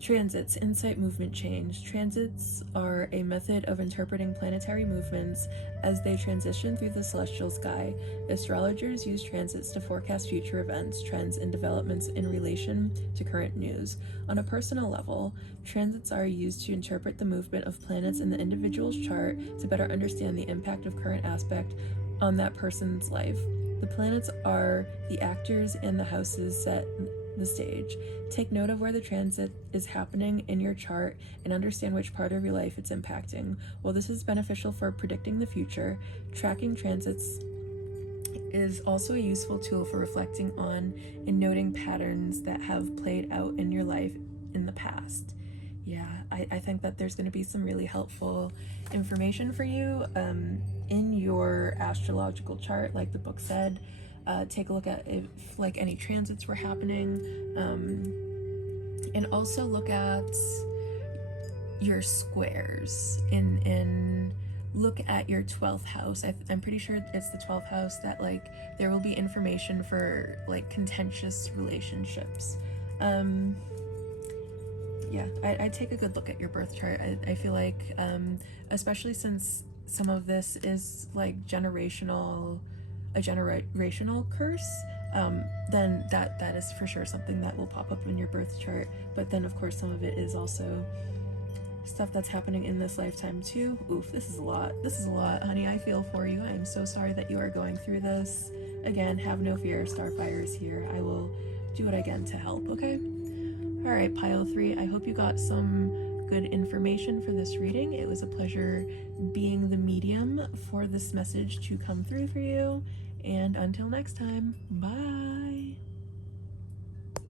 Transits, insight, movement, change. Transits are a method of interpreting planetary movements as they transition through the celestial sky. Astrologers use transits to forecast future events, trends, and developments in relation to current news. On a personal level, transits are used to interpret the movement of planets in the individual's chart to better understand the impact of current aspect on that person's life. The planets are the actors and the houses set the stage. Take note of where the transit is happening in your chart and understand which part of your life it's impacting. While this is beneficial for predicting the future, tracking transits is also a useful tool for reflecting on and noting patterns that have played out in your life in the past. Yeah, I think that there's going to be some really helpful information for you in your astrological chart, like the book said. Take a look at if like any transits were happening, and also look at your squares and look at your 12th house. I'm pretty sure it's the 12th house that like there will be information for like contentious relationships. Yeah, I'd take a good look at your birth chart. I feel like especially since some of this is like a generational curse, then that is for sure something that will pop up in your birth chart. But then of course some of it is also stuff that's happening in this lifetime too. Oof, this is a lot, honey. I feel for you. I am so sorry that you are going through this. Again, have no fear, Starphyre is here. I will do what I can to help, okay? All right, pile 3, I hope you got some good information for this reading. It was a pleasure being the medium for this message to come through for you. And until next time, bye.